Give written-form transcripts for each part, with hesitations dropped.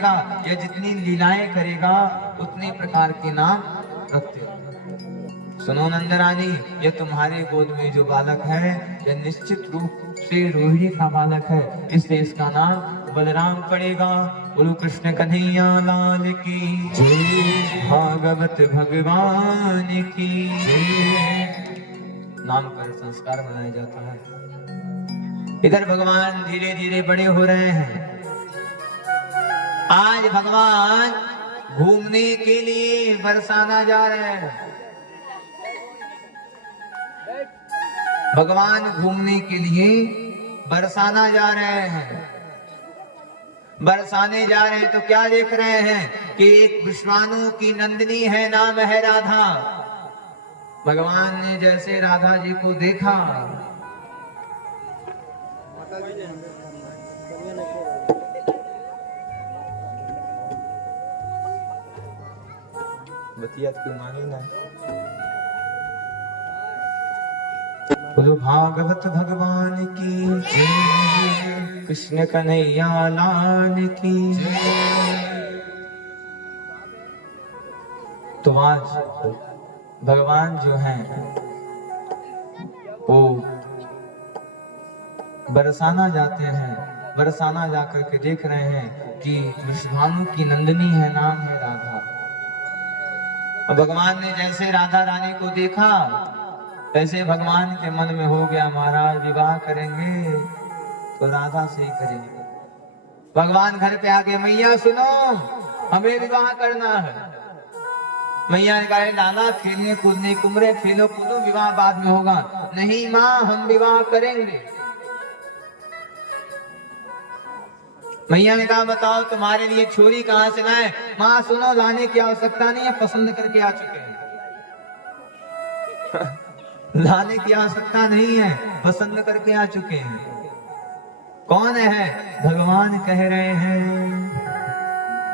करेगा या जितनी लीलाएं करेगा उतने प्रकार के नाम रखते हो। सुनो नंदरानी, ये तुम्हारे गोद में जो बालक है यह निश्चित रूप से रोहिणी का बालक है, इसलिए इसका नाम बलराम पड़ेगा। बोलो कृष्ण कन्हैया लाल की जय, भागवत भगवान की जय। नामकरण संस्कार मनाया जाता है। इधर भगवान धीरे धीरे बड़े हो रहे हैं। आज भगवान घूमने के लिए बरसाना जा रहे हैं। भगवान घूमने के लिए बरसाना जा रहे हैं। बरसाने जा रहे हैं तो क्या देख रहे हैं कि एक विश्वानु की नंदिनी है, नाम है राधा। भगवान ने जैसे राधा जी को देखा, बतिया की मानी ना। बोलो भागवत भगवान की जय, कृष्ण कन्हैया लाल की जय। तो आज भगवान जो हैं वो बरसाना जाते हैं। बरसाना जाकर के देख रहे हैं कि विश्वानु की नंदिनी है, नाम है राधा। भगवान ने जैसे राधा रानी को देखा तैसे भगवान के मन में हो गया, महाराज विवाह करेंगे तो राधा से ही करेंगे। भगवान घर पे आके, मैया सुनो, हमें विवाह करना है। मैया ने कहा, नाना खेलने कूदने कुमरे खेलो कूदो, विवाह बाद में होगा। नहीं माँ, हम विवाह करेंगे। मैया ने कहा, बताओ तुम्हारे लिए छोरी कहाँ से लाए? माँ सुनो, लाने की आवश्यकता नहीं है, पसंद करके आ चुके हैं। लाने की आवश्यकता नहीं है, पसंद करके आ चुके हैं। कौन है? भगवान कह रहे हैं,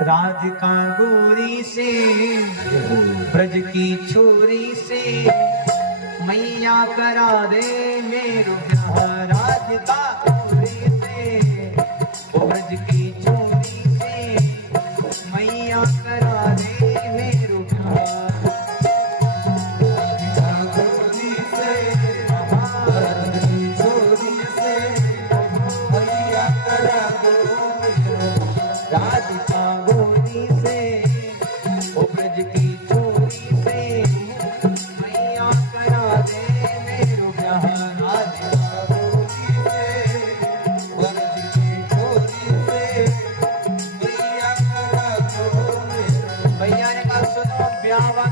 राधिका गोरी से, ब्रज की छोरी से, मैया करा दे मेरो ब्याह। राधिका गोरी से, ब्रज की छोरी से, मैया करा दे मेरो ब्याह।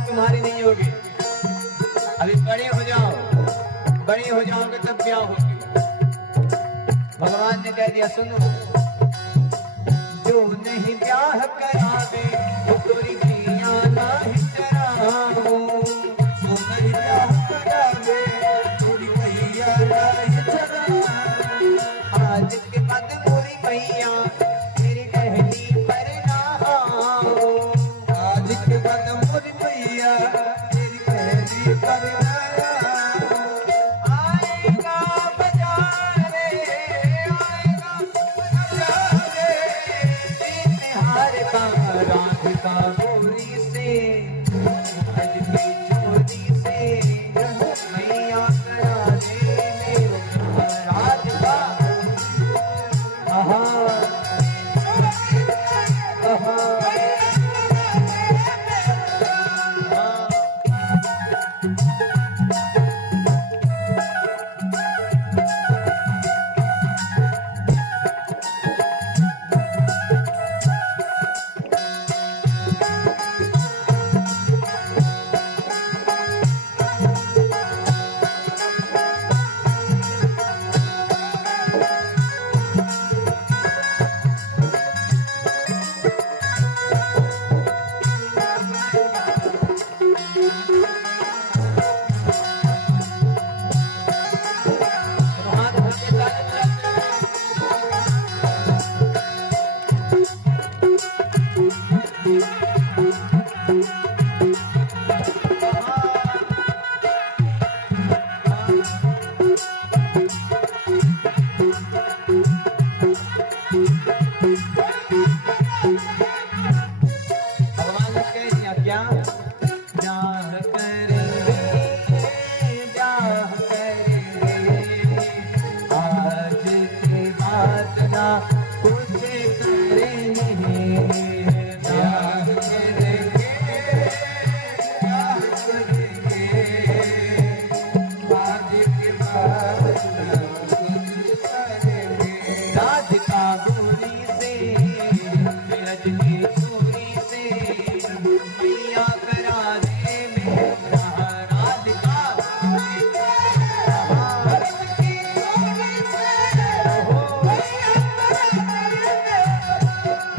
तुम्हारी नहीं होगी, अभी बड़े हो जाओ, बड़े हो जाओगे तब ब्याह होगी। भगवान ने कह दिया, सुनो, जो नहीं ब्याह करावे वो तोरी मैया नहीं चराओ। जो नहीं ब्याह करावे तोरी मैया नहीं चराओ। आज के बाद मोरी मैया तेरी कहनी पर ना आओ। आज के बाद मोरी मैया तेरी कहनी पर ना आओ। आएगा बजारे, आएगा बजारे, निहार का राग राधिका गोरी से ब्रज की चूरी से मैया करा दे मेरा राधिका गोरी से ब्रज की चूरी से मैया करा दे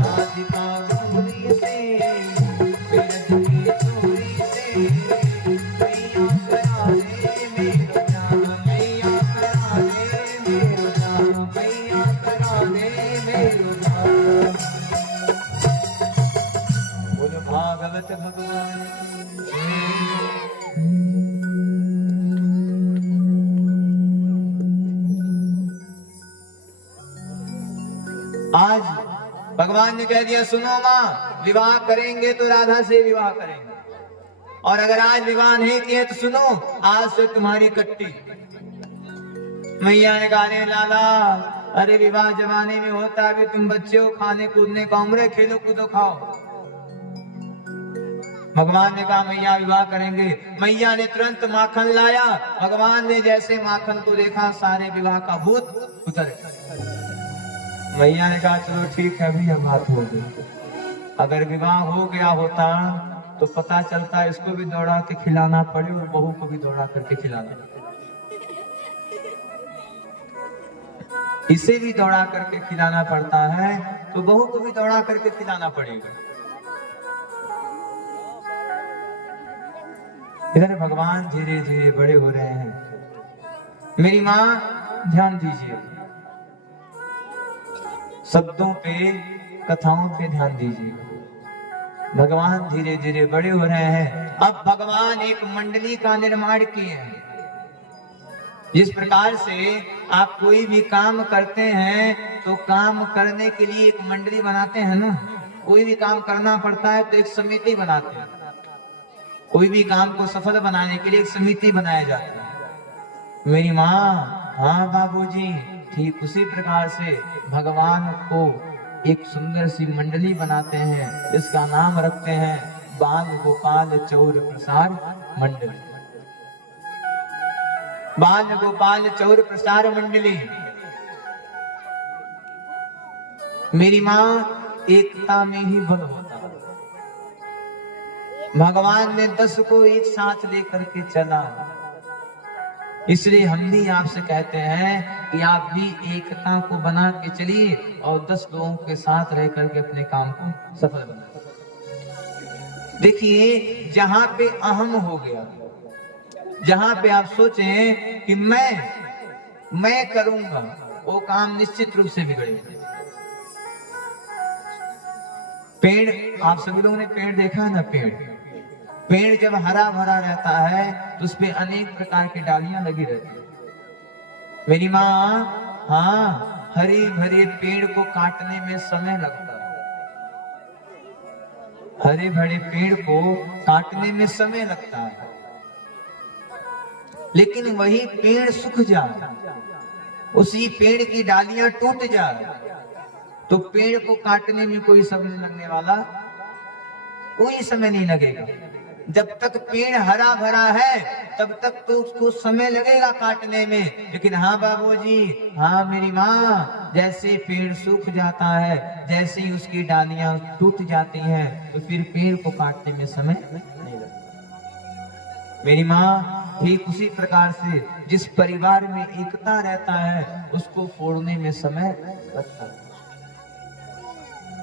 राधिका गोरी से ब्रज की चूरी से मैया करा दे मेरा मैया करा दे मेरा मैया करा दे मेरा। बोलो भागवत भगवान आज भगवान ने कह दिया सुनो माँ, विवाह करेंगे तो राधा से विवाह करेंगे, और अगर आज विवाह नहीं किए तो सुनो आज से तुम्हारी कट्टी। मैया ने कहा रे लाला, अरे विवाह जमाने में होता है, अभी तुम बच्चे हो, खाने कूदने का उम्र है, खेलो कूदो खाओ। भगवान ने कहा मैया विवाह करेंगे। मैया ने तुरंत माखन लाया। भगवान ने जैसे माखन को देखा सारे विवाह का भूत उतर गया। मैया ने कहा चलो ठीक है अभी अब बात हो गई, अगर विवाह हो गया होता तो पता चलता इसको भी दौड़ा के खिलाना पड़े और बहू को भी दौड़ा करके खिलाना, इसे भी दौड़ा करके खिलाना पड़ता है तो बहू को भी दौड़ा करके खिलाना पड़ेगा। इधर भगवान धीरे धीरे बड़े हो रहे हैं। मेरी माँ ध्यान दीजिए, शब्दों पे कथाओं पे ध्यान दीजिए। भगवान धीरे धीरे बड़े हो रहे हैं। अब भगवान एक मंडली का निर्माण किए हैं। जिस प्रकार से आप कोई भी काम करते हैं तो काम करने के लिए एक मंडली बनाते हैं ना, कोई भी काम करना पड़ता है तो एक समिति बनाते हैं। कोई भी काम को सफल बनाने के लिए एक समिति बनाया जाता है। मेरी माँ, हाँ बाबूजी, ठीक उसी प्रकार से भगवान को एक सुंदर सी मंडली बनाते हैं, इसका नाम रखते हैं बाल गोपाल चौर प्रसार मंडली। बाल गोपाल चौर प्रसार मंडली। मेरी माँ एकता में ही बल होता है। भगवान ने 10 को एक साथ लेकर के चला, इसलिए हम भी आपसे कहते हैं कि आप भी एकता को बना के चलिए और 10 लोगों के साथ रह करके अपने काम को सफल बनाइए। देखिए जहां पे अहम हो गया, जहां पे आप सोचें कि मैं करूंगा, वो काम निश्चित रूप से बिगड़ेगा। पेड़, आप सभी लोगों ने पेड़ देखा है ना, पेड़ जब हरा भरा रहता है तो उसपे अनेक प्रकार की डालियां लगी रहती है। मेरी माँ, हाँ, हरे भरे पेड़ को काटने में समय लगता है। हरे भरे पेड़ को काटने में समय लगता है, लेकिन वही पेड़ सूख जाए, उसी पेड़ की डालियां टूट जाए तो पेड़ को काटने में कोई समय लगने वाला, कोई समय नहीं लगेगा। जब तक पेड़ हरा भरा है तब तक तो उसको समय लगेगा काटने में, लेकिन हाँ बाबूजी, हाँ मेरी माँ, जैसे पेड़ सूख जाता है, जैसे ही उसकी डालियां टूट जाती हैं तो फिर पेड़ को काटने में समय नहीं लगता। मेरी माँ, ठीक उसी प्रकार से जिस परिवार में एकता रहता है उसको फोड़ने में समय लगता है।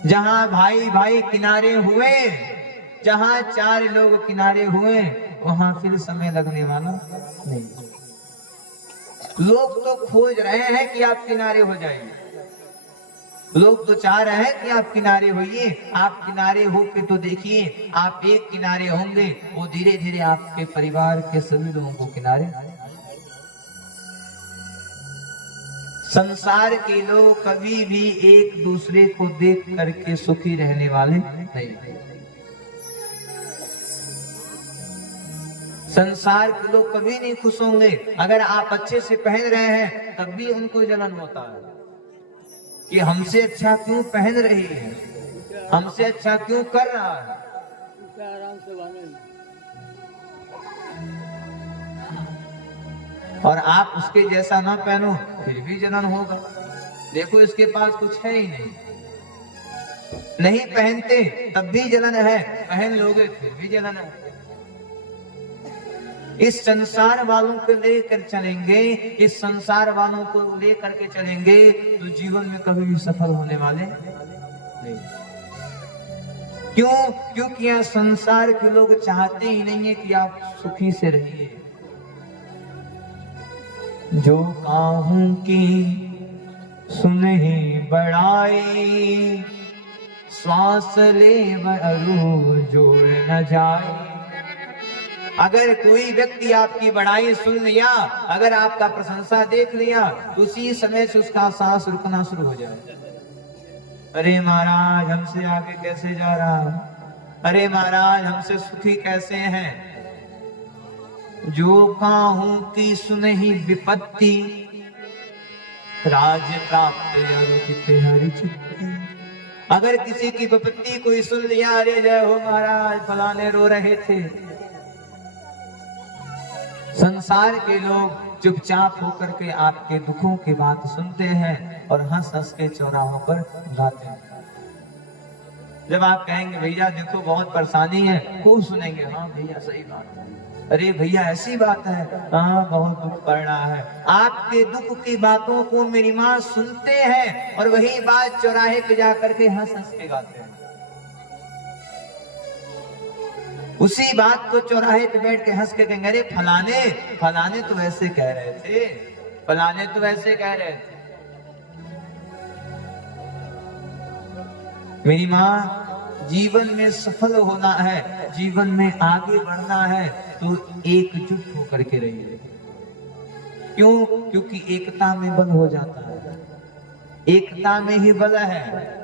जहां भाई भाई किनारे हुए, जहां 4 लोग किनारे हुए, वहां फिर समय लगने वाला नहीं। लोग तो खोज रहे हैं कि आप किनारे हो जाइए, लोग तो चाह रहे हैं कि आप किनारे होइए। आप किनारे होके तो देखिए, आप एक किनारे होंगे, वो धीरे धीरे आपके परिवार के सभी लोगों को किनारे। संसार के लोग कभी भी एक दूसरे को देख करके सुखी रहने वाले नहीं। संसार के लोग कभी नहीं खुश होंगे। अगर आप अच्छे से पहन रहे हैं तब भी उनको जलन होता है कि हमसे अच्छा क्यों पहन रही है, हमसे अच्छा क्यों कर रहा है। और आप उसके जैसा ना पहनो फिर भी जलन होगा। देखो इसके पास कुछ है ही नहीं, नहीं पहनते तब भी जलन है, पहन लोगे फिर भी जलन है। इस संसार वालों को लेकर चलेंगे, इस संसार वालों को लेकर के चलेंगे तो जीवन में कभी भी सफल होने वाले नहीं। क्यों? क्योंकि यह संसार के लोग चाहते ही नहीं है कि आप सुखी से रहिए। जो काहूं की सुनहि बड़ाई, श्वास ले अरू जोड़ न जाए। अगर कोई व्यक्ति आपकी बड़ाई सुन लिया, अगर आपका प्रशंसा देख लिया, तो उसी समय से उसका सांस रुकना शुरू हो जाए। अरे महाराज हमसे आगे कैसे जा रहा, अरे महाराज हमसे सुखी कैसे हैं। जो काहूं की सुनहि विपत्ति, राज प्राप्त अरुचित हरिचित्त। अगर किसी की विपत्ति कोई सुन लिया, अरे जय हो महाराज फलाने रो रहे थे। संसार के लोग चुपचाप होकर के आपके दुखों की बात सुनते हैं और हंस हंस के चौराहों पर गाते हैं। जब आप कहेंगे भैया देखो बहुत परेशानी है, खूब सुनेंगे, हाँ भैया सही बात है, अरे भैया ऐसी बात है, हाँ बहुत दुख पड़ रहा है। आपके दुख की बातों को मेरी माँ सुनते हैं और वही बात चौराहे पे जाकर के हंस हंस के गाते हैं। उसी बात को चौराहे पे बैठ के हंस के कहेंगे, अरे फलाने फलाने तो ऐसे कह रहे थे, फलाने तो ऐसे कह रहे थे। मेरी माँ जीवन में सफल होना है, जीवन में आगे बढ़ना है तो एकजुट होकर के रहिए। क्यों? क्योंकि एकता में बल हो जाता है, एकता में ही बल है।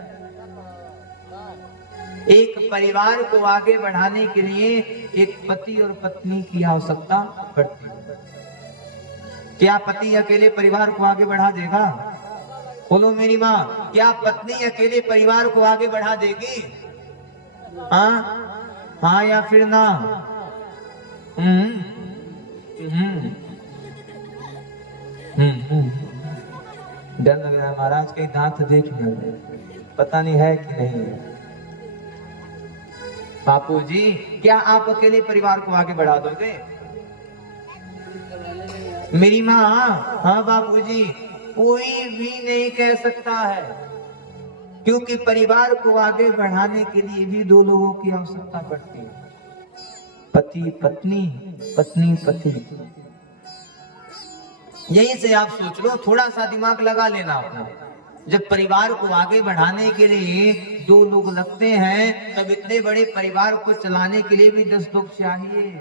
एक परिवार को आगे बढ़ाने के लिए एक पति और पत्नी की आवश्यकता पड़ती है। क्या पति अकेले परिवार को आगे बढ़ा देगा? बोलो मेरी माँ, क्या पत्नी अकेले परिवार को आगे बढ़ा देगी? हाँ हाँ या फिर ना? डर लग रहा है महाराज, कहीं दांत देख न ले, पता नहीं है कि नहीं है। बापू जी क्या आप अकेले परिवार को आगे बढ़ा दोगे? मेरी माँ, हाँ बापू जी, कोई भी नहीं कह सकता है, क्योंकि परिवार को आगे बढ़ाने के लिए भी दो लोगों की आवश्यकता पड़ती है, पति पत्नी, पत्नी पति। यहीं से आप सोच लो, थोड़ा सा दिमाग लगा लेना अपना। जब परिवार को आगे बढ़ाने के लिए दो लोग लगते हैं, तब इतने बड़े परिवार को चलाने के लिए भी 10 लोग चाहिए।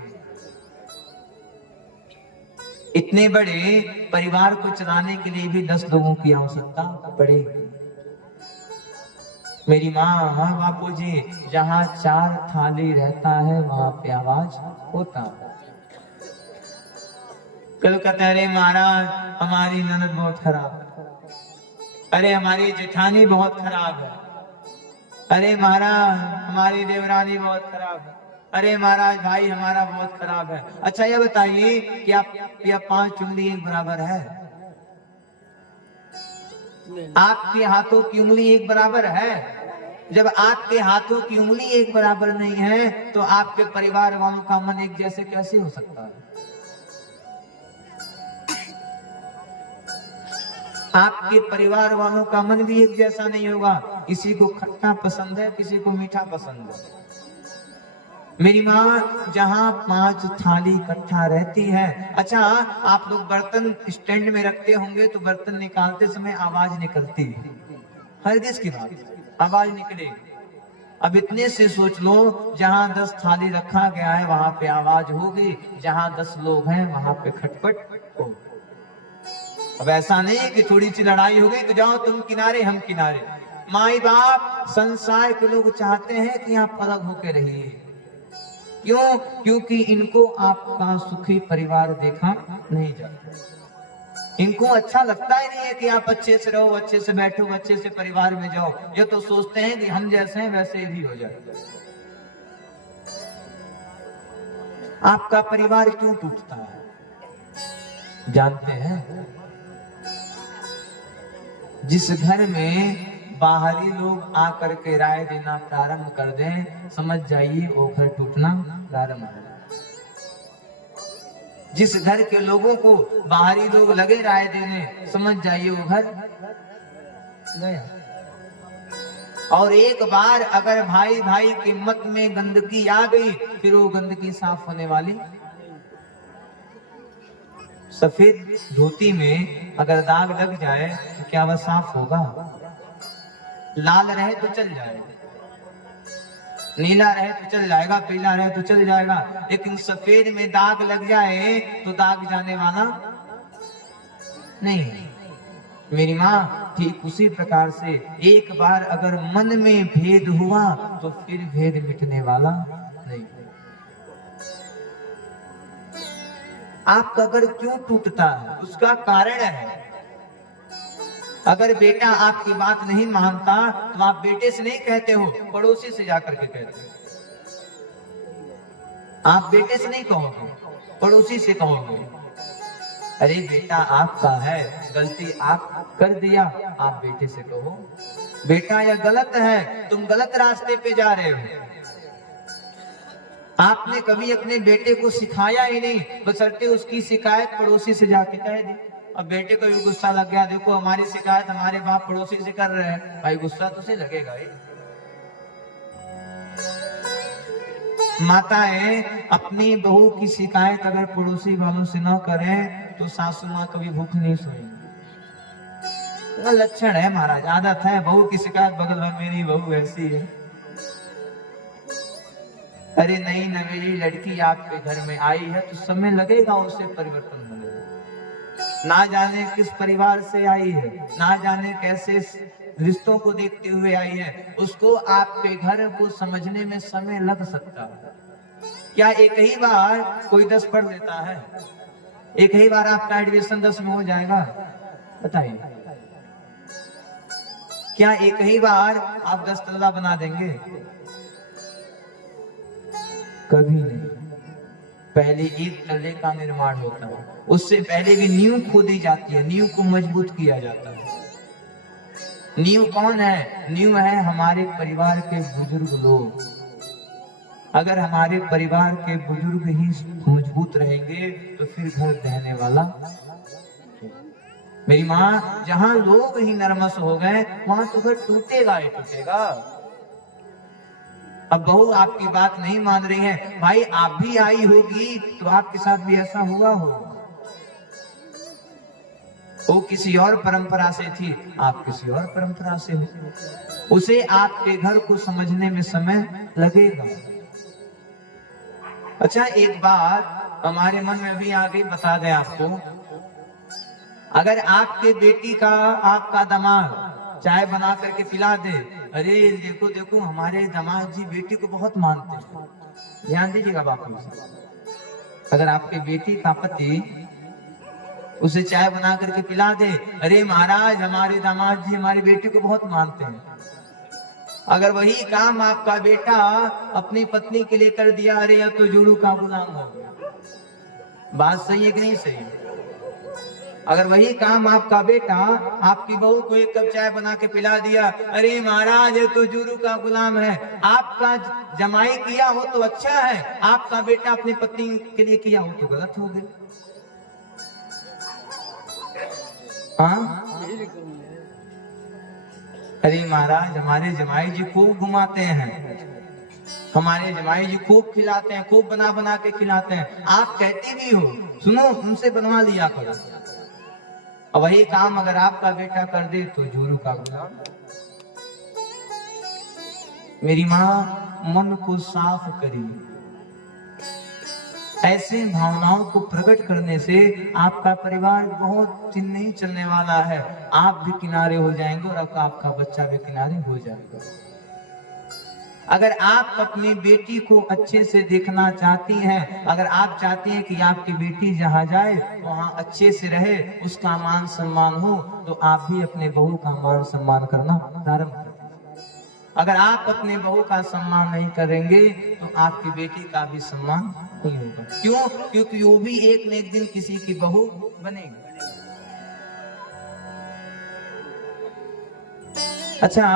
इतने बड़े परिवार को चलाने के लिए भी 10 लोगों की आवश्यकता पड़ेगी। मेरी माँ, हाँ बापू जी, जहाँ 4 थाली रहता है वहां पे आवाज होता है। कल कहते हैं, अरे महाराज हमारी ननद बहुत खराब है, अरे हमारी जेठानी बहुत खराब है, अरे महाराज हमारी देवरानी बहुत खराब है, अरे महाराज भाई हमारा बहुत खराब है। अच्छा ये बताइए कि आप 5 उंगली एक बराबर है? आपके हाथों की उंगली एक बराबर है? जब आपके हाथों की उंगली एक बराबर नहीं है तो आपके परिवार वालों का मन एक जैसे कैसे हो सकता है? आपके परिवार वालों का मन भी एक जैसा नहीं होगा। किसी को खट्टा पसंद है, किसी को मीठा पसंद है। मेरी माँ, जहाँ 5 थाली इकट्ठा रहती है, अच्छा आप लोग बर्तन स्टैंड में रखते होंगे तो बर्तन निकालते समय आवाज निकलती है, हरगिज की बात, आवाज निकलेगी। अब इतने से सोच लो, जहाँ 10 थाली रखा गया है वहां पे आवाज होगी, जहाँ 10 लोग हैं वहां पे खटपट होगी। अब ऐसा नहीं है कि थोड़ी सी लड़ाई हो गई तो जाओ तुम किनारे हम किनारे। माई बाप, संसार के लोग चाहते हैं कि आप अलग होकर रहिए। क्यों? क्योंकि इनको आपका सुखी परिवार देखा नहीं जाता। इनको अच्छा लगता ही नहीं है कि आप अच्छे से रहो, अच्छे से बैठो, अच्छे से परिवार में जाओ। ये तो सोचते हैं कि हम जैसे हैं वैसे भी हो जाए। आपका परिवार क्यों टूटता है? जानते हैं, जिस घर में बाहरी लोग आकर के राय देना प्रारंभ कर दें, समझ जाइए वो घर टूटना प्रारंभ हो। जिस घर के लोगों को बाहरी लोग लगे राय देने, समझ जाइए वो घर गया। और एक बार अगर भाई भाई के मत में गंदगी आ गई, फिर वो गंदगी साफ होने वाली। सफेद धोती में अगर दाग लग जाए तो क्या वह साफ होगा? लाल रहे तो चल जाएगा, नीला रहे तो चल जाएगा, पीला रहे तो चल जाएगा, लेकिन सफेद में दाग लग जाए तो दाग जाने वाला नहीं। मेरी माँ ठीक उसी प्रकार से एक बार अगर मन में भेद हुआ तो फिर भेद मिटने वाला नहीं। आपका घर क्यों टूटता है, उसका कारण है। अगर बेटा आपकी बात नहीं मानता तो आप बेटे से नहीं कहते हो, पड़ोसी से जाकर के कहते हो। आप बेटे से नहीं कहोगे, पड़ोसी से कहोगे, अरे बेटा आपका है, गलती आप कर दिया, आप बेटे से कहो, बेटा यह गलत है, तुम गलत रास्ते पे जा रहे हो। आपने कभी अपने बेटे को सिखाया ही नहीं, बशर्ते उसकी शिकायत पड़ोसी से जाके कह दी। अब बेटे को भी गुस्सा लग गया, देखो हमारी शिकायत हमारे बाप पड़ोसी से कर रहे हैं, भाई गुस्सा तो उसे लगेगा ही। माताएं अपनी बहू की शिकायत अगर पड़ोसी वालों से न करें तो सासू माँ कभी भूख नहीं सोएंगी। लक्षण है महाराज, आदत है, बहू की शिकायत बगल में, मेरी बहू ऐसी है। अरे नई नवेली लड़की आपके घर में आई है तो समय लगेगा उसे परिवर्तन होने में। ना जाने किस परिवार से आई है, ना जाने कैसे रिश्तों को देखते हुए आई है, उसको आपके घर को समझने में समय लग सकता है। क्या एक ही बार कोई 10 पढ़ लेता है? एक ही बार आपका एडमिशन 10 में हो जाएगा? बताइए, क्या एक ही बार आप 10 तल्ला बना देंगे? कभी नहीं। पहले एक तल्ले का निर्माण होता है, उससे पहले भी नींव खोदी जाती है, नींव को मजबूत किया जाता है। नींव कौन है? नींव है हमारे परिवार के बुजुर्ग लोग। अगर हमारे परिवार के बुजुर्ग ही मजबूत रहेंगे तो फिर घर रहने वाला। मेरी माँ, जहां लोग ही नरमस हो गए वहां तो घर टूटेगा ही टूटेगा। अब बहू आपकी बात नहीं मान रही है, भाई आप भी आई होगी तो आपके साथ भी ऐसा हुआ हो। वो किसी और परंपरा से थी, आप किसी और परंपरा से हो, उसे आपके घर को समझने में समय लगेगा। अच्छा, एक बात हमारे मन में अभी आ गई, बता दें आपको। अगर आपके बेटी का आपका दामाद चाय बना करके पिला दे, अरे देखो देखो हमारे दामाद जी बेटी को बहुत मानते हैं, ध्यान दीजिएगा बापू से। अगर आपके बेटी का पति उसे चाय बना करके पिला दे, अरे महाराज हमारे दामाद जी हमारी बेटी को बहुत मानते हैं। अगर वही काम आपका बेटा अपनी पत्नी के लिए कर दिया, अरे या तो जुड़ू का गुलाम हो गया। बात सही है कि नहीं सही? अगर वही काम आपका बेटा आपकी बहू को 1 कप चाय बना के पिला दिया, अरे महाराज ये तो जुड़ू का गुलाम है। आपका जमाई किया हो तो अच्छा है, आपका बेटा अपनी पत्नी के लिए किया हो तो गलत हो गया। हाँ? अरे महाराज हमारे जमाई जी खूब घुमाते हैं, हमारे जमाई जी खूब खिलाते हैं, खूब बना बना के खिलाते हैं। आप कहते भी हो, सुनो उनसे बनवा लिया करो। और वही काम अगर आपका बेटा कर दे तो जोरू का गुलाम। मेरी माँ, मन को साफ करिए। ऐसे भावनाओं को प्रकट करने से आपका परिवार बहुत दिन नहीं चलने वाला है। आप भी किनारे हो जाएंगे और आपका बच्चा भी किनारे हो जाएगा। अगर आप अपनी बेटी को अच्छे से देखना चाहती हैं, अगर आप चाहती हैं कि आपकी बेटी जहाँ जाए वहाँ अच्छे से रहे, उसका मान सम्मान हो, तो आप भी अपने बहू का मान सम्मान करना प्रारंभ करें। अगर आप अपने बहू का सम्मान नहीं करेंगे तो आपकी बेटी का भी सम्मान नहीं होगा। क्यों? क्योंकि वो भी एक न एक दिन किसी की बहू बनेगी। अच्छा,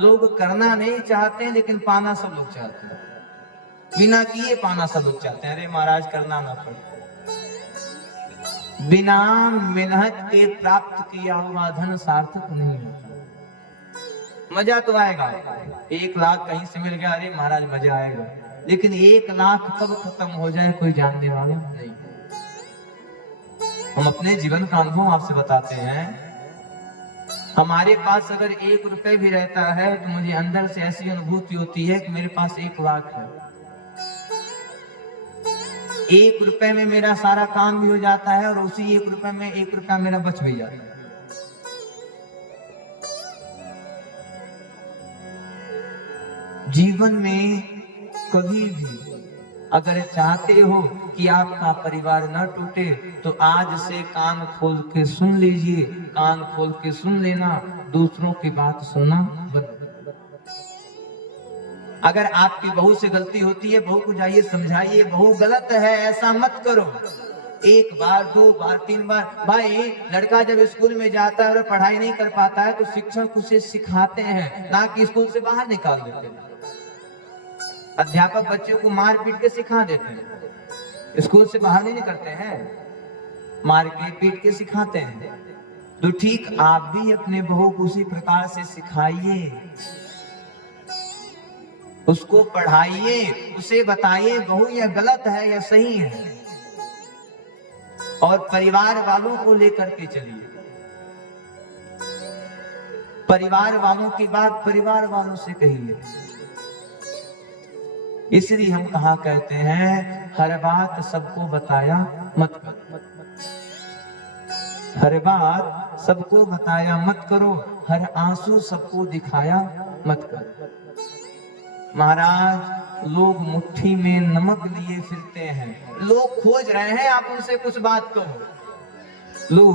लोग करना नहीं चाहते लेकिन पाना सब लोग चाहते हैं। बिना किए पाना सब लोग चाहते हैं। अरे महाराज करना ना पड़े। बिना मेहनत के प्राप्त किया हुआ धन सार्थक नहीं होता। मजा तो आएगा, 1 लाख कहीं से मिल गया, अरे महाराज मजा आएगा, लेकिन 1 लाख कब खत्म हो जाए कोई जानने वाला नहीं। हम अपने जीवन का अनुभव आपसे बताते हैं। हमारे पास अगर 1 रुपए भी रहता है तो मुझे अंदर से ऐसी अनुभूति होती है कि मेरे पास 1 लाख है। 1 रुपए में मेरा सारा काम भी हो जाता है और उसी 1 रुपए में 1 रुपया मेरा बच भी जाता है। जीवन में कभी भी अगर चाहते हो कि आपका परिवार न टूटे तो आज से कान खोल के सुन लीजिए, कान खोल के सुन लेना, दूसरों की बात सुनना बंद। अगर आपकी बहू से गलती होती है, बहू को जाइए समझाइए, बहू गलत है, ऐसा मत करो। 1 बार 2 बार 3 बार। भाई, लड़का जब स्कूल में जाता है और पढ़ाई नहीं कर पाता है तो शिक्षक उसे सिखाते हैं, ना कि स्कूल से बाहर निकाल देते हैं। अध्यापक बच्चों को मार पीट के सिखा देते हैं, स्कूल से बाहर नहीं निकलते हैं, मार के पीट के सिखाते हैं। तो ठीक आप भी अपने बहू को उसी प्रकार से सिखाइए, उसको पढ़ाइए, उसे बताइए बहू यह गलत है या सही है, और परिवार वालों को लेकर के चलिए। परिवार वालों की बात परिवार वालों से कहिए। इसलिए हम कहा कहते हैं, हर बात सबको बताया मत करो, हर बात सबको बताया मत करो, हर आंसू सबको दिखाया मत करो। महाराज, लोग मुट्ठी में नमक लिए फिरते हैं, लोग खोज रहे हैं आप उनसे कुछ बात कहो। लोग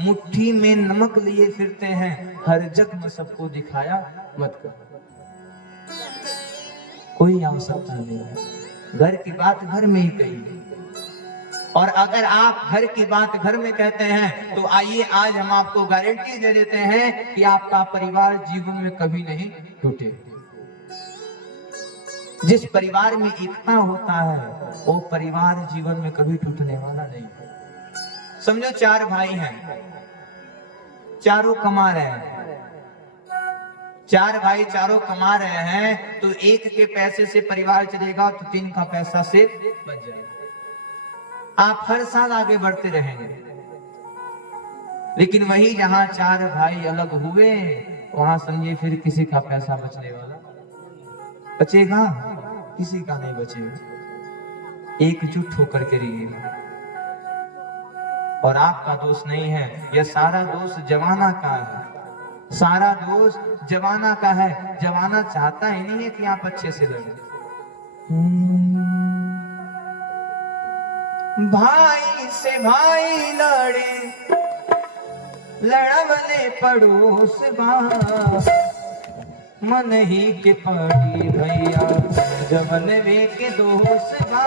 मुट्ठी में नमक लिए फिरते हैं, हर जख्म सबको दिखाया मत करो। कोई आवश्यकता नहीं है, घर की बात घर में ही कहिए। और अगर आप घर की बात घर में कहते हैं तो आइए आज हम आपको गारंटी दे देते हैं कि आपका परिवार जीवन में कभी नहीं टूटे। जिस परिवार में एकता होता है वो परिवार जीवन में कभी टूटने वाला नहीं। समझो 4 भाई हैं, चारों कमा रहे हैं, 4 भाई चारों कमा रहे हैं, तो 1 के पैसे से परिवार चलेगा तो 3 का पैसा से बच जाएगा। आप हर साल आगे बढ़ते रहेंगे। लेकिन वही जहां 4 भाई अलग हुए वहां समझिए फिर किसी का पैसा बचने वाला बचेगा, किसी का नहीं बचेगा। एकजुट होकर के रहिए। और आपका दोष नहीं है, यह सारा दोष जमाना का है, सारा दोष जमाना का है। जमाना चाहता ही नहीं है कि आप अच्छे से लड़े। भाई से भाई लड़े, लड़वले पड़ोस बा, मन ही के पड़ी भैया जवन वे के दोष बा,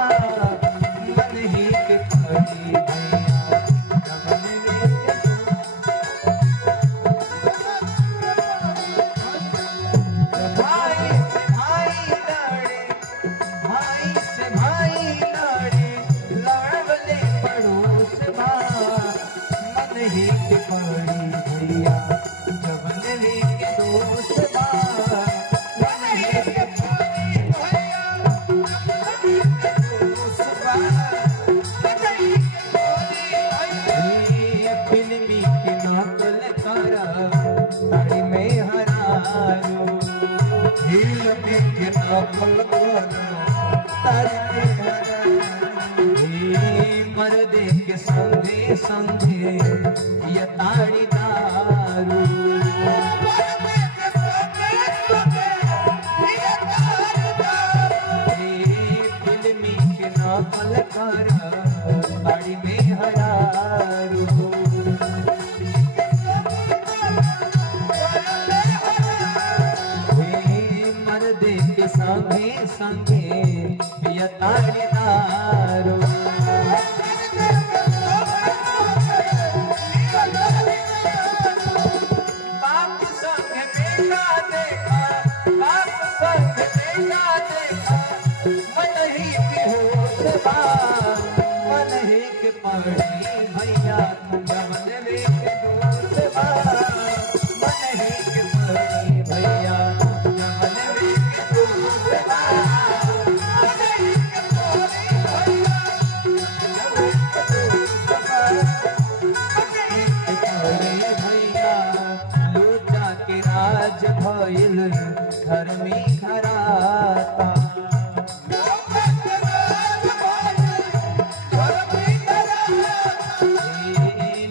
मन ही के पड़ी भैया जवन वे के मर्दे के संगे संगे ये ताड़ी दारू, फिल्मी के नकल कर ताड़ी में हरारू। संगे पियतारी दारू। बाप संग बेटा देखा, बाप संग बेटा देखा, मन ही बेहोश बा, मन ही के पड़ी भैया जमन में दोष बा, मन ही के पड़ी भैया जमन में दोष बा, मन ही के पड़ी भैया लोचा के राज भइल धर्मी घराता।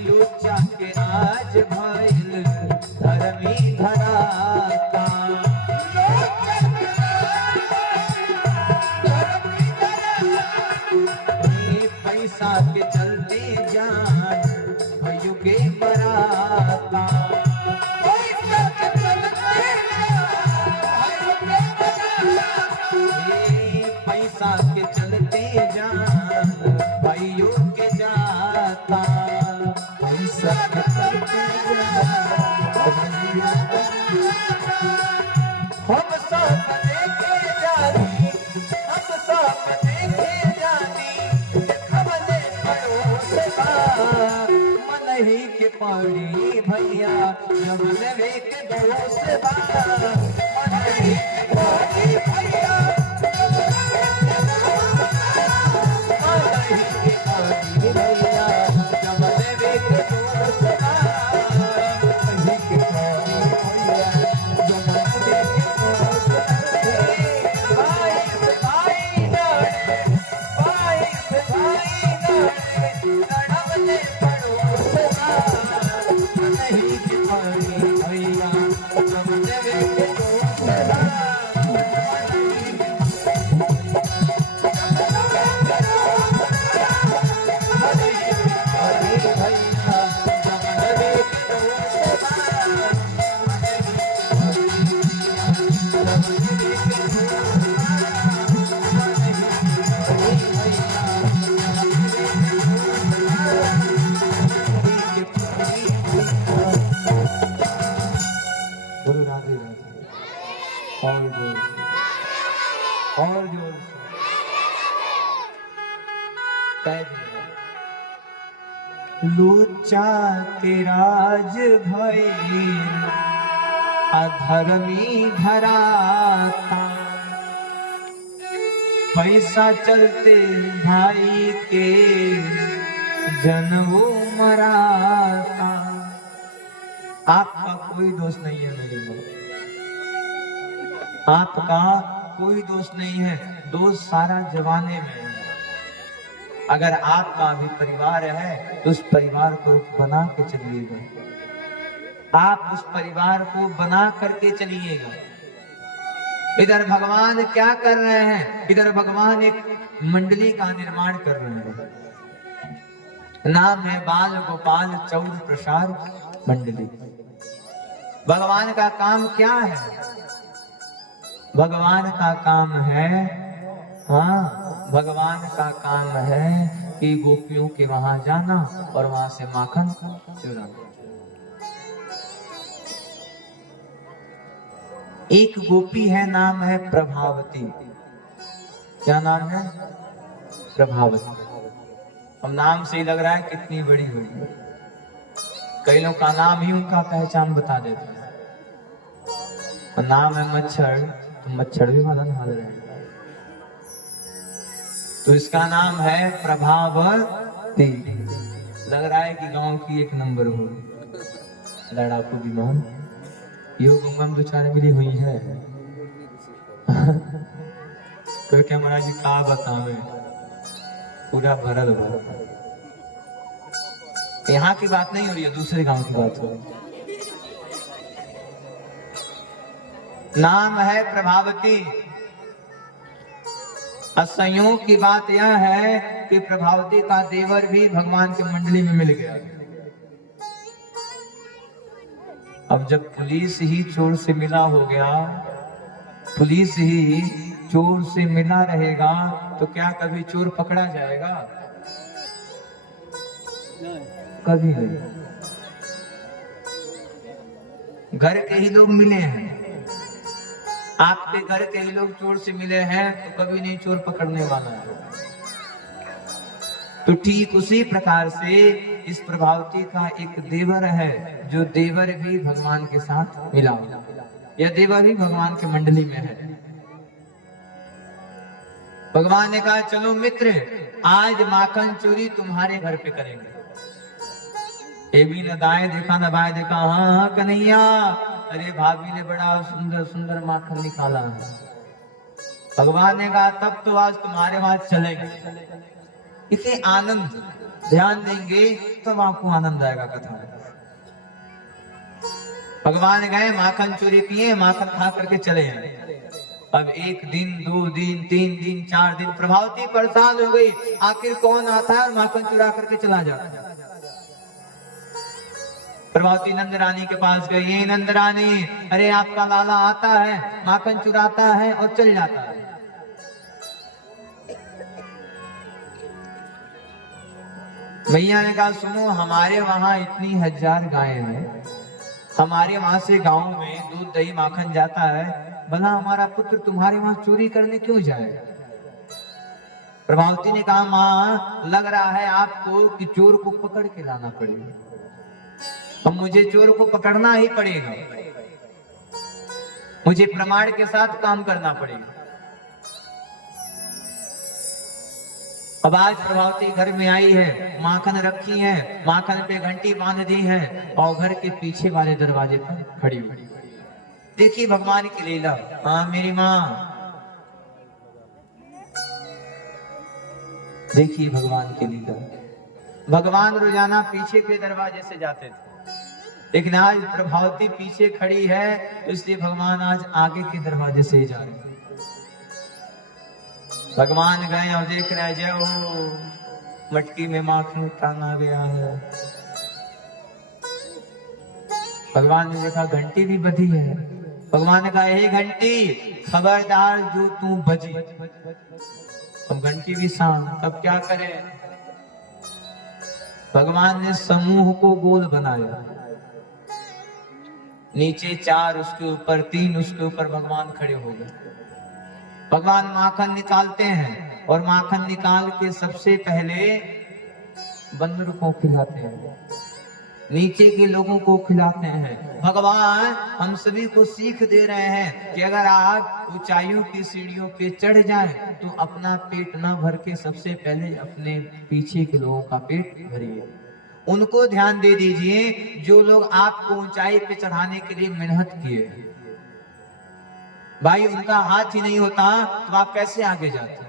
लोचा के राज भइल धर्मी घराता। पैसा के चलते जान भैया के बराता। पैसा के चलते जान भाइयों के जाता। पैसा के चलते हम सब देखे जानी, हम सब देखे जानी, हमने पड़ोस बा, मन ही के पड़ी भैया जमन वे के दोस्त बा, मन ही के पड़ी भैया मन ही के पड़ी भैया जमन वे के दोस्त बा, मन ही के पड़ी भैया जमन वे के दोस्त बा। भाई से भाई लड़े, भाई से भाई लड़े, लड़वले पड़ोस बा, मन ही के पड़ी भैया जमन वे के दोस्त बा, मन ही के गुरु राधे राधे। और जोर से, और जोर से कह दिया। लोचा के राज भइल अधर्मी धराता। पैसा चलते भाई के जनवो मराता। आपका कोई दोष नहीं है मेरे में, आपका कोई दोष नहीं है, दोष सारा जमाने में है। अगर आपका भी परिवार है तो उस परिवार को बना के चलिएगा, आप उस परिवार को बना करके चलिएगा। इधर भगवान क्या कर रहे हैं, इधर भगवान एक मंडली का निर्माण कर रहे हैं। नाम है बाल गोपाल चौर प्रसार मंडली। भगवान का काम क्या है, भगवान का काम है, हाँ भगवान का काम है कि गोपियों के वहां जाना और वहां से माखन चुराना। एक गोपी है, नाम है प्रभावती। क्या नाम है? प्रभावती। अब नाम से ही लग रहा है कितनी बड़ी हुई। कई लोग का नाम ही उनका पहचान बता देता है। और नाम है मच्छर, तो मच्छर भी मदन हाल रहे, तो इसका नाम है प्रभावती। लग रहा है कि गांव की एक नंबर हो, लड़ाकू विमान योग उमंग बेचारे मिली हुई है। तो क्या महाराज जी का बतावे, पूरा भरल भर। यहाँ की बात नहीं हो रही है, दूसरे गांव की बात हो रही है। नाम है प्रभावती। संयोग की बात यह है कि प्रभावती का देवर भी भगवान के मंडली में मिल गया। अब जब पुलिस ही चोर से मिला हो गया पुलिस ही चोर से मिला रहेगा तो क्या कभी चोर पकड़ा जाएगा? कभी नहीं। घर के ही लोग मिले हैं, आपके घर के ही लोग चोर से मिले हैं तो कभी नहीं चोर पकड़ने वाला है। तो ठीक उसी प्रकार से इस प्रभावती का एक देवर है, जो देवर भी भगवान के साथ मिला हुआ, यह देवर भी भगवान के मंडली में है। भगवान ने कहा चलो मित्र, आज माखन चोरी तुम्हारे घर पे करेंगे। ये भी न दाएं देखा न बाएं देखा, हाँ हाँ कन्हैया, अरे भाभी ने बड़ा सुंदर सुंदर माखन निकाला है। भगवान ने कहा तब तो आज तुम्हारे वहां चलेंगे। इसे आनंद ध्यान देंगे तब आपको आनंद आएगा कथा में। भगवान गए, माखन चोरी किए, माखन खा करके चले हैं। अब 1 दिन 2 दिन 3 दिन 4 दिन प्रभावती परेशान हो गई, आखिर कौन आता है और माखन चुरा करके चला जाता है। प्रभावती नंद रानी के पास गई, ये नंद रानी, अरे आपका लाला आता है, माखन चुराता है और चल जाता है। भैया ने कहा सुनो, हमारे वहां इतनी 1000 गायें हैं, हमारे वहां से गांव में दूध दही माखन जाता है, भला हमारा पुत्र तुम्हारे वहां चोरी करने क्यों जाएगा? प्रभावती ने कहा माँ, लग रहा है आपको कि चोर को पकड़ के लाना पड़ेगा। अब मुझे चोर को पकड़ना ही पड़ेगा, मुझे प्रमाण के साथ काम करना पड़ेगा। अब आज प्रभावती घर में आई है, माखन रखी है, माखन पे घंटी बांध दी है और घर के पीछे वाले दरवाजे पर खड़ी हुई। देखिए भगवान की लीला। हाँ मेरी माँ, देखिए भगवान की लीला। भगवान रोजाना पीछे के दरवाजे से जाते थे, लेकिन आज प्रभावती पीछे खड़ी है, इसलिए भगवान आज आगे के दरवाजे से ही जा रहे हैं। भगवान गए और देख रहे हैं, जय हो, मटकी में माखन टांगा गया है। भगवान ने देखा घंटी भी बजी है। भगवान ने कहा हे घंटी, खबरदार जो तू बजी। अब घंटी भी शांत, अब क्या करें? भगवान ने समूह को गोल बनाया, नीचे 4 उसके ऊपर 3 उसके ऊपर भगवान खड़े हो गए। भगवान माखन निकालते हैं और माखन निकाल के सबसे पहले बंदर को खिलाते हैं, नीचे के लोगों को खिलाते हैं। भगवान हम सभी को सीख दे रहे हैं कि अगर आप ऊंचाइयों की सीढ़ियों पे चढ़ जाएं तो अपना पेट न भर के सबसे पहले अपने पीछे के लोगों का पेट भरिए। उनको ध्यान दे दीजिए जो लोग आपको ऊंचाई पे चढ़ाने के लिए मेहनत किए। भाई उनका हाथ ही नहीं होता तो आप कैसे आगे जाते?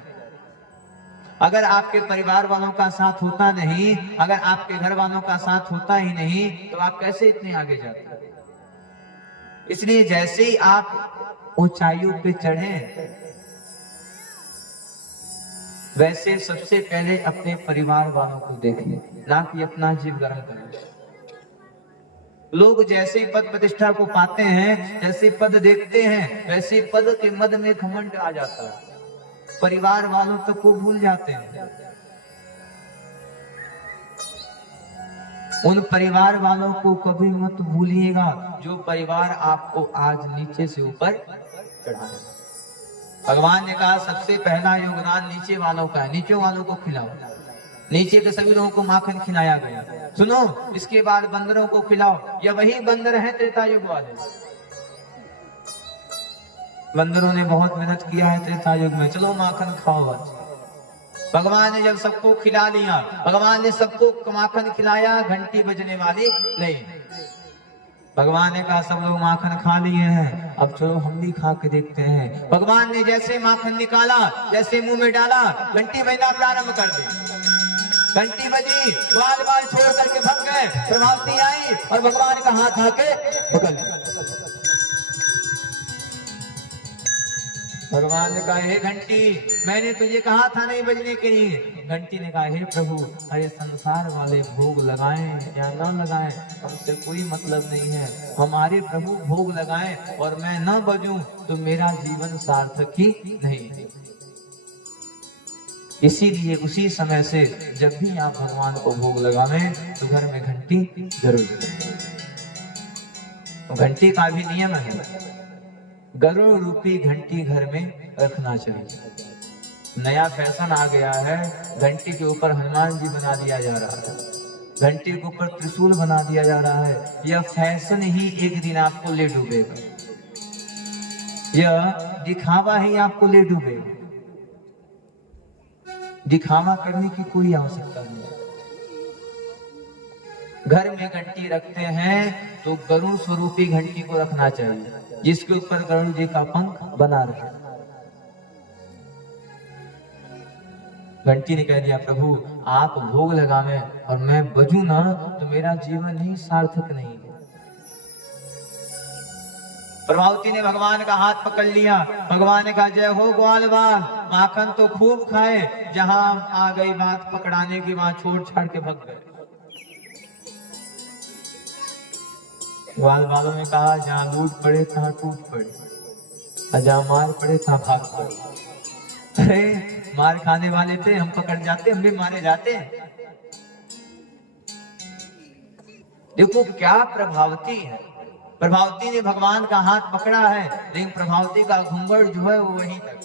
अगर आपके परिवार वालों का साथ होता नहीं, अगर आपके घर वालों का साथ होता ही नहीं, तो आप कैसे इतने आगे जाते? इसलिए जैसे ही आप ऊंचाइयों पे चढ़े, वैसे सबसे पहले अपने परिवार वालों को देखिए, ना कि अपना जीव गर्म करें। लोग जैसे ही पद प्रतिष्ठा को पाते हैं, जैसे पद देखते हैं, वैसे पद के मद में घमंड आ जाता है, परिवार वालों तक को भूल जाते हैं। उन परिवार वालों को कभी मत भूलिएगा जो परिवार आपको आज नीचे से ऊपर चढ़ाए। भगवान ने कहा सबसे पहला योगदान नीचे वालों का है, नीचे वालों को खिलाओ। नीचे के सभी लोगों को माखन खिलाया गया। सुनो, इसके बाद बंदरों को खिलाओ। या वही बंदर हैं त्रेता युग वाले। बंदरों ने बहुत मेहनत किया है त्रेता युग में, चलो माखन खाओ। भगवान ने जब सबको खिला लिया, भगवान ने सबको माखन खिलाया, घंटी बजने वाली नहीं। भगवान ने कहा सब लोग माखन खा लिए हैं, अब चलो हम भी खा के देखते हैं। भगवान ने जैसे माखन निकाला, जैसे मुंह में डाला, घंटी बजना प्रारंभ कर दी। घंटी बजी, बाल बाल छोड़ करके भग गए। प्रभावती आई और भगवान का हाथ आके पकड़ लिया। भगवान ने कहा, हे घंटी, मैंने तुझे कहा था नहीं बजने के लिए। घंटी ने कहा, हे प्रभु, अरे संसार वाले भोग लगाएं या न लगाएं, हमसे कोई मतलब नहीं है। हमारे प्रभु भोग लगाएं और मैं न बजूं तो मेरा जीवन सार्थक ही नहीं। इसीलिए उसी समय से जब भी आप भगवान को भोग लगावें तो घर में घंटी जरूर बजाएं। घंटी का भी नियम है, गरुड़ रूपी घंटी घर में रखना चाहिए। नया फैशन आ गया है, घंटी के ऊपर हनुमान जी बना दिया जा रहा है, घंटी के ऊपर त्रिशूल बना दिया जा रहा है। यह फैशन ही एक दिन आपको ले डूबेगा, यह दिखावा ही आपको ले डूबेगा। दिखावा करने की कोई आवश्यकता नहीं है। घर में घंटी रखते हैं तो गरुड़ स्वरूपी घंटी को रखना चाहिए, जिसके ऊपर गरुड़ जी का पंख बना रहे। घंटी ने कह दिया, प्रभु आप भोग लगावे और मैं बजूं ना तो मेरा जीवन ही सार्थक नहीं है। प्रभावती ने भगवान का हाथ पकड़ लिया। भगवान ने कहा, जय हो ग्वालवाल, माखन तो खूब खाए, जहां आ गई बात पकड़ाने की वहां छोड़ छाड़ के भग गए। ग्वाल वालों ने कहा, जहां लूट पड़े तहां टूट पड़े, और जहां मार पड़े तहां भाग पड़े। अरे मार खाने वाले थे, हम पकड़ जाते, हम भी मारे जाते। देखो क्या प्रभावती है। प्रभावती ने भगवान का हाथ पकड़ा है, लेकिन प्रभावती का घूंघट जो है वो वहीं तक।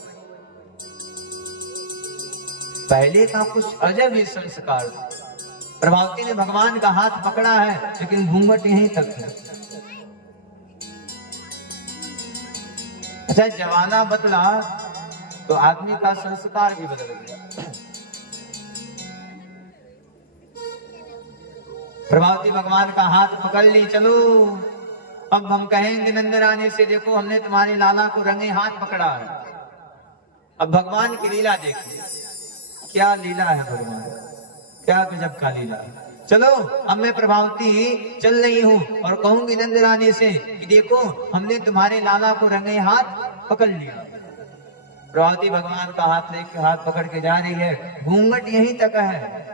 पहले का कुछ अजब ही संस्कार था। प्रभावती ने भगवान का हाथ पकड़ा है, लेकिन घूंघट यहीं तक है। अच्छा, जमाना बदला तो आदमी का संस्कार भी बदल गया। प्रभावती भगवान का हाथ पकड़ ली, चलो अब हम कहेंगे नंदरानी से, देखो हमने तुम्हारे लाला को रंगे हाथ पकड़ा है। अब भगवान की लीला देखिए, क्या लीला है भगवान, क्या गजब का लीला है। चलो अब मैं प्रभावती चल रही हूँ और कहूंगी नंदरानी से कि देखो हमने तुम्हारे लाला को रंगे हाथ पकड़ लिया। प्रभावती भगवान का हाथ लेके हाथ पकड़ के जा रही है, घूंघट यहीं तक है।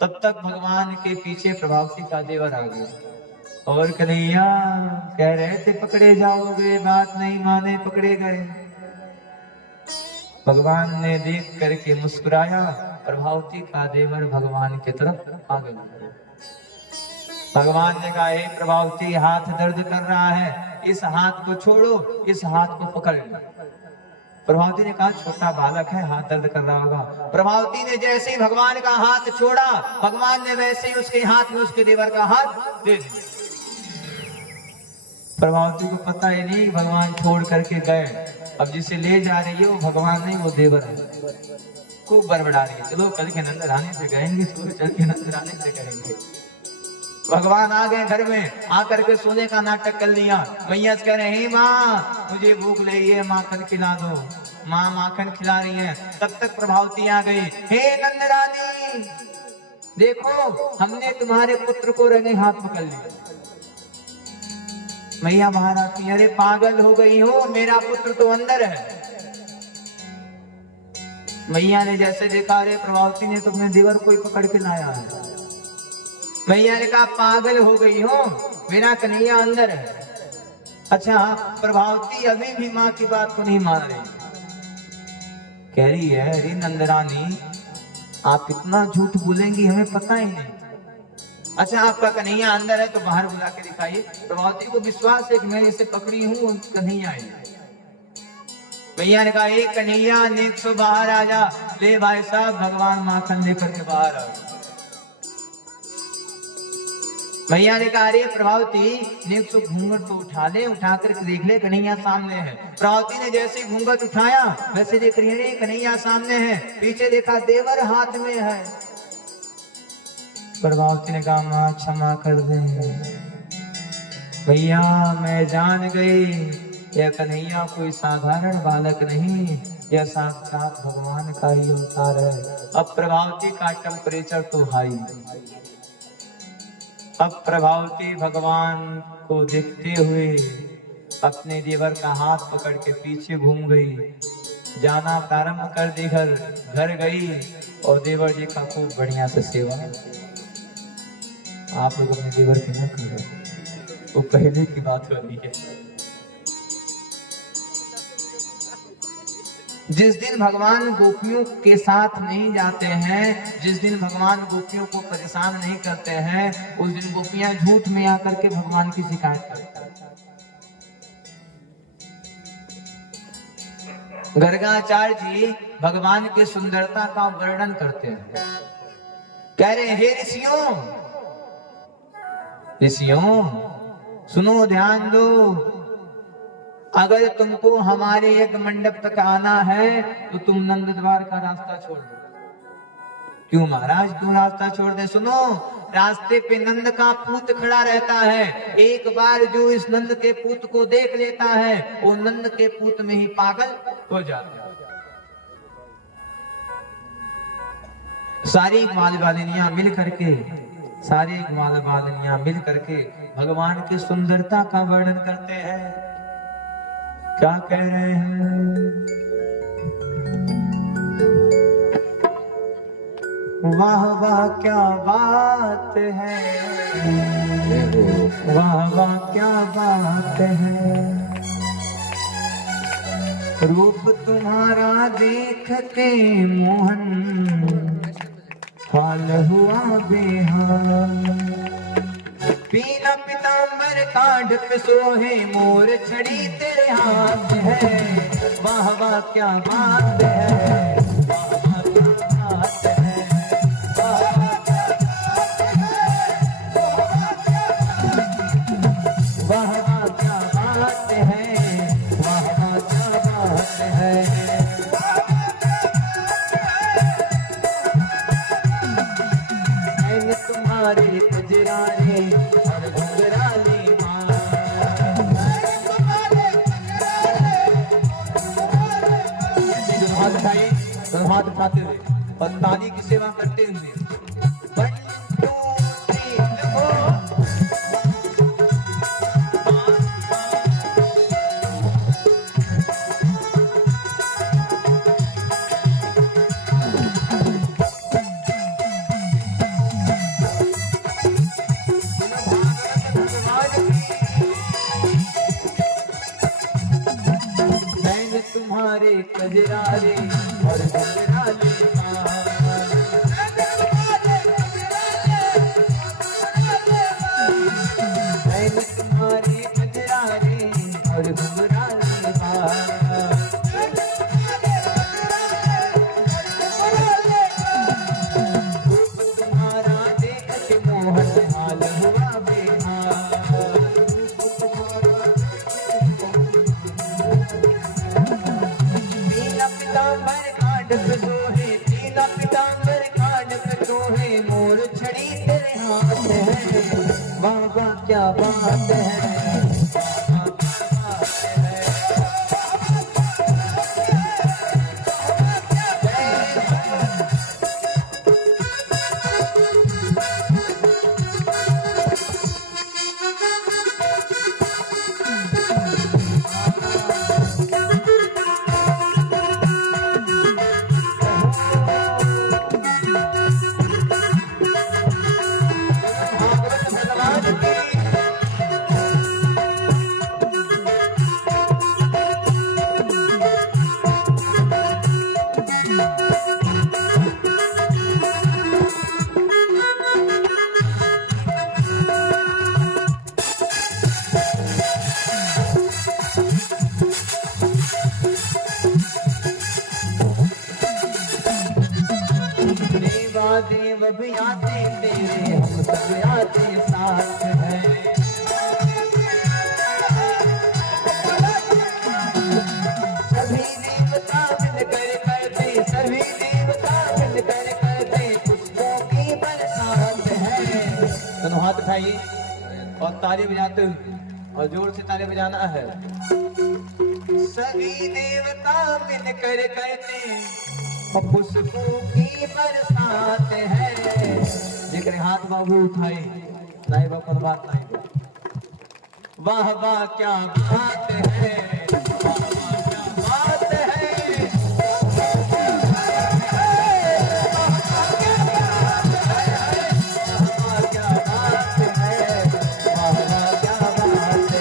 तब तक भगवान के पीछे प्रभावती का देवर आ गया और कन्हैया कह रहे थे पकड़े जाओगे, बात नहीं माने पकड़े गए। भगवान ने देख करके मुस्कुराया, प्रभावती का देवर भगवान की तरफ आगे बढ़ा। भगवान ने कहा, हे प्रभावती, हाथ दर्द कर रहा है, इस हाथ को छोड़ो, इस हाथ को पकड़ लो। प्रभावती ने कहा, छोटा बालक है, हाथ दर्द कर रहा होगा। प्रभावती ने जैसे ही भगवान का हाथ छोड़ा, भगवान ने वैसे ही उसके हाथ में उसके देवर का हाथ दे दिया। प्रभावती को पता ही नहीं भगवान छोड़ करके गए। अब जिसे ले जा रही है वो भगवान नहीं, वो देवर है। खूब बड़बड़ा रही है, चलो कल के नंदरानी से कहेंगे, चल के नंदरानी से कहेंगे। भगवान आ गए घर में, आकर के सोने का नाटक कर लिया। मैया कह रहे हैं, माँ मुझे भूख लगी है, माखन खिला दो। माँ माखन खिला रही है, तब तक प्रभावती आ गई। हे नंदरानी, देखो हमने तुम्हारे पुत्र को रंगे हाथ पकड़ लिया। मैया बाहर आती है, अरे पागल हो गई हो, मेरा पुत्र तो अंदर है। मैया ने जैसे देखा, अरे प्रभावती ने तो अपने देवर को ही पकड़ के लाया है। मैया ने कहा, पागल हो गई हो, मेरा कन्हैया अंदर है। अच्छा, प्रभावती अभी भी माँ की बात को नहीं मान रही, कह रही है, अरे नंदरानी आप इतना झूठ बोलेंगी, हमें पता ही नहीं। अच्छा, आपका कन्हैया अंदर है तो बाहर बुला के दिखाइए। प्रभावती को विश्वास है कि मैं इसे पकड़ी हूँ, कन्हैया है। भैया ने कहा, एक कन्हैया नेक सो बाहर आ जा। ले भाई साहब, भगवान माखन लेकर के बाहर आ गए। भैया ने कहा, अरे प्रभावती नेक सो घूंघट तो उठा ले, उठा कर देख ले, कन्हैया सामने है। प्रभावती ने जैसे घूंघट उठाया वैसे देख रही है, कन्हैया सामने है। पीछे देखा, देवर हाथ में है। प्रभावती ने कहा, माँ क्षमा कर दे भैया, मैं जान गई यह कन्हैया कोई साधारण बालक नहीं, यह साक्षात भगवान का ही अवतार है। अब प्रभावती का टेम्परेचर तो हाई। अब प्रभावती भगवान को देखते हुए अपने देवर का हाथ पकड़ के पीछे घूम गई, जाना प्रारंभ कर दी, घर गई और देवर जी का खूब बढ़िया से सेवा। आप लोग अपने देवर की ना करो, वो पहले की बात हो रही है। जिस दिन भगवान गोपियों के साथ नहीं जाते हैं, जिस दिन भगवान गोपियों को परेशान नहीं करते हैं, उस दिन गोपियां झूठ में आकर के भगवान की शिकायत करती हैं। गर्गाचार्य जी भगवान की सुंदरता का वर्णन करते हैं, कह रहे हैं हे ऋषियों सुनो, ध्यान दो, अगर तुमको हमारे यज्ञ मंडप तक आना है तो तुम नंद द्वार का रास्ता छोड़ दो। क्यों महाराज, क्यों रास्ता छोड़ दे? सुनो, रास्ते पे नंद का पूत खड़ा रहता है, एक बार जो इस नंद के पूत को देख लेता है वो नंद के पूत में ही पागल हो जाता है। सारी ग्वाल बालिनियां मिल करके भगवान की सुंदरता का वर्णन करते हैं। क्या कह रहे हैं? वाह वाह क्या बात है, वाह वाह क्या बात है, रूप तुम्हारा देखते मोहन हाल हुआ बेहाल। पीला पीतांबर कांड पे सोहे मोर, छड़ी तेरे हाथ है, वाह वाह क्या बात है, वाह वाह क्या बात है, वाह वाह क्या बात है, वाह वाह क्या बात है। तुम्हारे गुजरारे और घुंघराले हाथ उठाते हुए और ताली की सेवा करते हुए 1 2 3 तुम्हारे कजरारे और घुंघराले तुम्हारे कजरारे और घुंघराले तुम्हारा देख के मोहन हाल हुआ बेहाल। पीतांबर कांड पे सोहे मोर, छड़ी तेरे हाथ है, वाह वाह क्या बात है, वाह वाह क्या बात है। देव भी आते तेरे, हम सब आते साथ हैं। सभी देवता मिलकर करते, सभी देवता मिलकर करते, पुष्पों की बरसात है। दोनों हाथ उठाइए और ताली बजाते हुए, और जोर से ताली बजाना है। सभी देवता मिलकर करते और पुष्पों की बरसात है। जेकर हाथ बाबू उठाए, नहीं बाबू बात नहीं। वाह वाह क्या बात है, वाह वाह क्या बात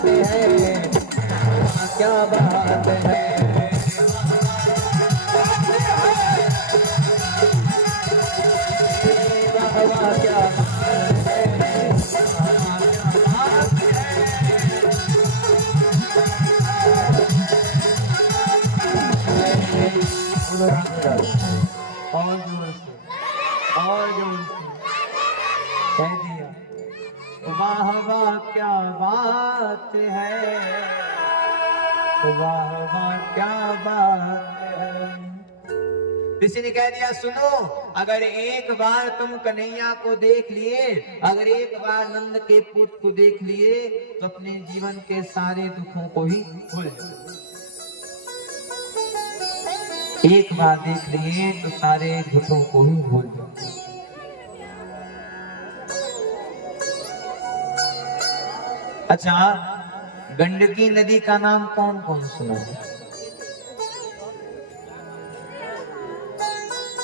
है, क्या बात है, क्या बात है, वाह वाह क्या बात है, और जोर से, और जोर से कह दिया, वाह वाह क्या बात है, वाह वाह क्या बात है। किसी ने कह दिया सुनो, अगर एक बार तुम कन्हैया को देख लिए, अगर एक बार नंद के पुत्र को देख लिए, तो अपने जीवन के सारे दुखों को ही भूल जाओ। एक बार देख लिए तो सारे दुखों को ही भूल जाओ। अच्छा, गंडकी नदी का नाम कौन कौन सुना है?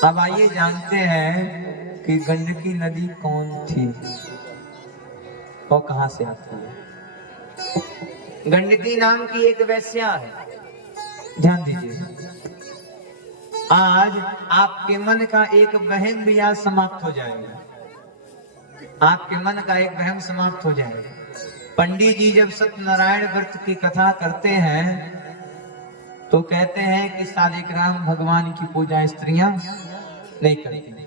अब आइए जानते हैं कि गंडकी नदी कौन थी और कहां से आती है। गंडकी नाम की एक वेश्या है, ध्यान दीजिए। आज आपके मन का एक वहम भी आज समाप्त हो जाएगा, आपके मन का एक वहम समाप्त हो जाएगा। पंडित जी जब सत्यनारायण व्रत की कथा करते हैं तो कहते हैं कि शालिग्राम भगवान की पूजा स्त्रियां नहीं करती।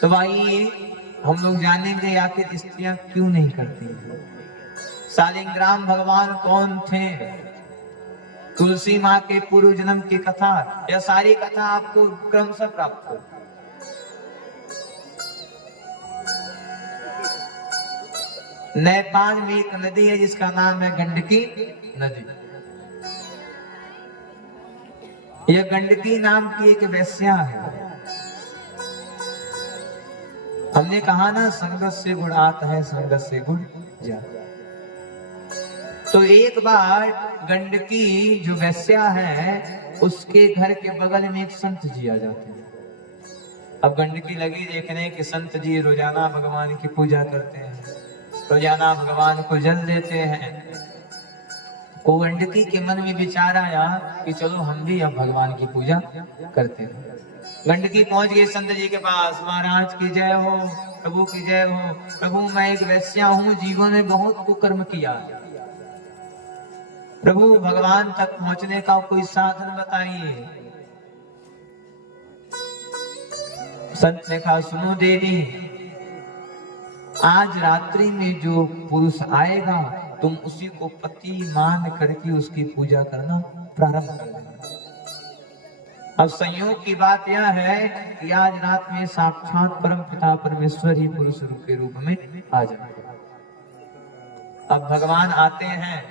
तो आइए हम लोग जानेंगे आखिर स्त्रियां क्यों नहीं करती। शालिग्राम भगवान कौन थे? तुलसी माँ के पूर्व जन्म की कथा, यह सारी कथा आपको क्रमशः प्राप्त हो। नेपाल में एक नदी है जिसका नाम है गंडकी नदी। यह गंडकी नाम की एक वेश्या है। हमने कहा ना, संगत से गुण आता है, संगत से गुण जाता। तो एक बार गंडकी जो वेश्या है उसके घर के बगल में एक संत जी आ जाते हैं। अब गंडकी लगी देखने कि संत जी रोजाना भगवान की पूजा करते हैं, रोजाना भगवान को जल देते हैं। वो गंडकी के मन में विचार आया कि चलो हम भी अब भगवान की पूजा करते हैं। गंडकी पहुंच गए संत जी के पास। महाराज की जय हो, प्रभु की जय हो। प्रभु मैं एक वेश्या हूँ, जीवन में बहुत कुकर्म किया, प्रभु भगवान तक पहुंचने का कोई साधन बताइए। संत ने कहा सुनो देवी, आज रात्रि में जो पुरुष आएगा तुम उसी को पति मान करके उसकी पूजा करना प्रारंभ कर देना। अब संयोग की बात यह है कि आज रात में साक्षात परम पिता परमेश्वर ही पुरुष के रूप में आ जाएंगे। अब भगवान आते हैं,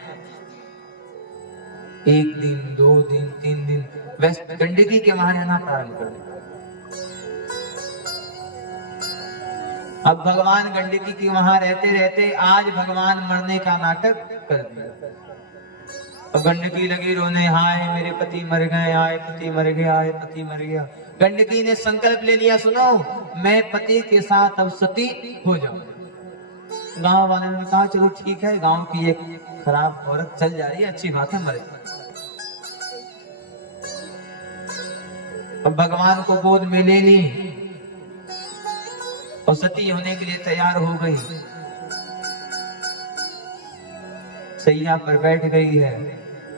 एक दिन, 2 दिन, 3 दिन वेस्ट गंडकी के वहां रहना प्रारंभ कर दिया। अब भगवान गंडकी के वहां रहते रहते आज भगवान मरने का नाटक कर दिया। अब गंडकी लगी रोने, हाय मेरे पति मर गए, आए पति मर गया, आए पति मर गया। गंडकी ने संकल्प ले लिया, सुनो मैं पति के साथ अब सती हो जाऊं। गांव वालों ने कहा चलो ठीक है, गांव की एक खराब औरत चल जा रही है, अच्छी बात है, मरे। अब भगवान को गोद में ले ली और सती होने के लिए तैयार हो गई। सैया पर बैठ गई है,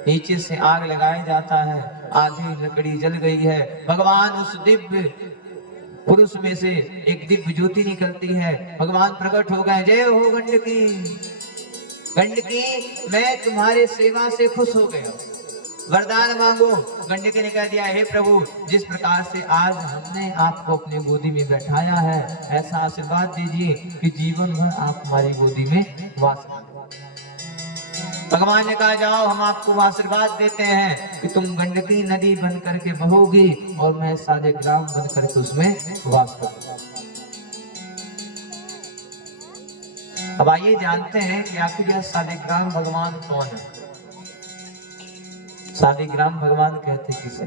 नीचे से आग लगाया जाता है, आधी लकड़ी जल गई है। भगवान उस दिव्य पुरुष में से एक दिव्य ज्योति निकलती है, भगवान प्रकट हो गए। जय हो गंडकी, गंडकी मैं तुम्हारे सेवा से खुश हो गया, वरदान मांगो। गंडकी ने कह दिया, हे प्रभु, जिस प्रकार से आज हमने आपको अपनी गोदी में बैठाया है, ऐसा आशीर्वाद दीजिए कि जीवन भर आप हमारी गोदी में वास करें। भगवान ने कहा, जाओ हम आपको आशीर्वाद देते हैं कि तुम गंडकी नदी बन करके बहोगी और मैं शालिग्राम बन करके उसमें वास करूंगा। अब आइए जानते हैं कि आखिर यह शालिग्राम भगवान कौन है। शालिग्राम भगवान कहते किसे?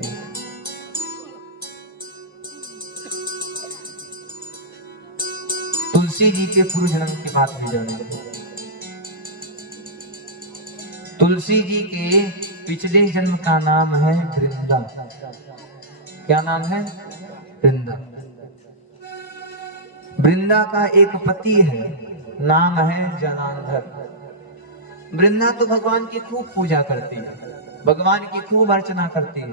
तुलसी जी के पूर्व जन्म की बात भी जानेंगे। तुलसी जी के पिछले जन्म का नाम है वृंदा। क्या नाम है? वृंदा। वृंदा का एक पति है, नाम है जलांधर। वृंदा तो भगवान की खूब पूजा करती है, भगवान की खूब अर्चना करती है,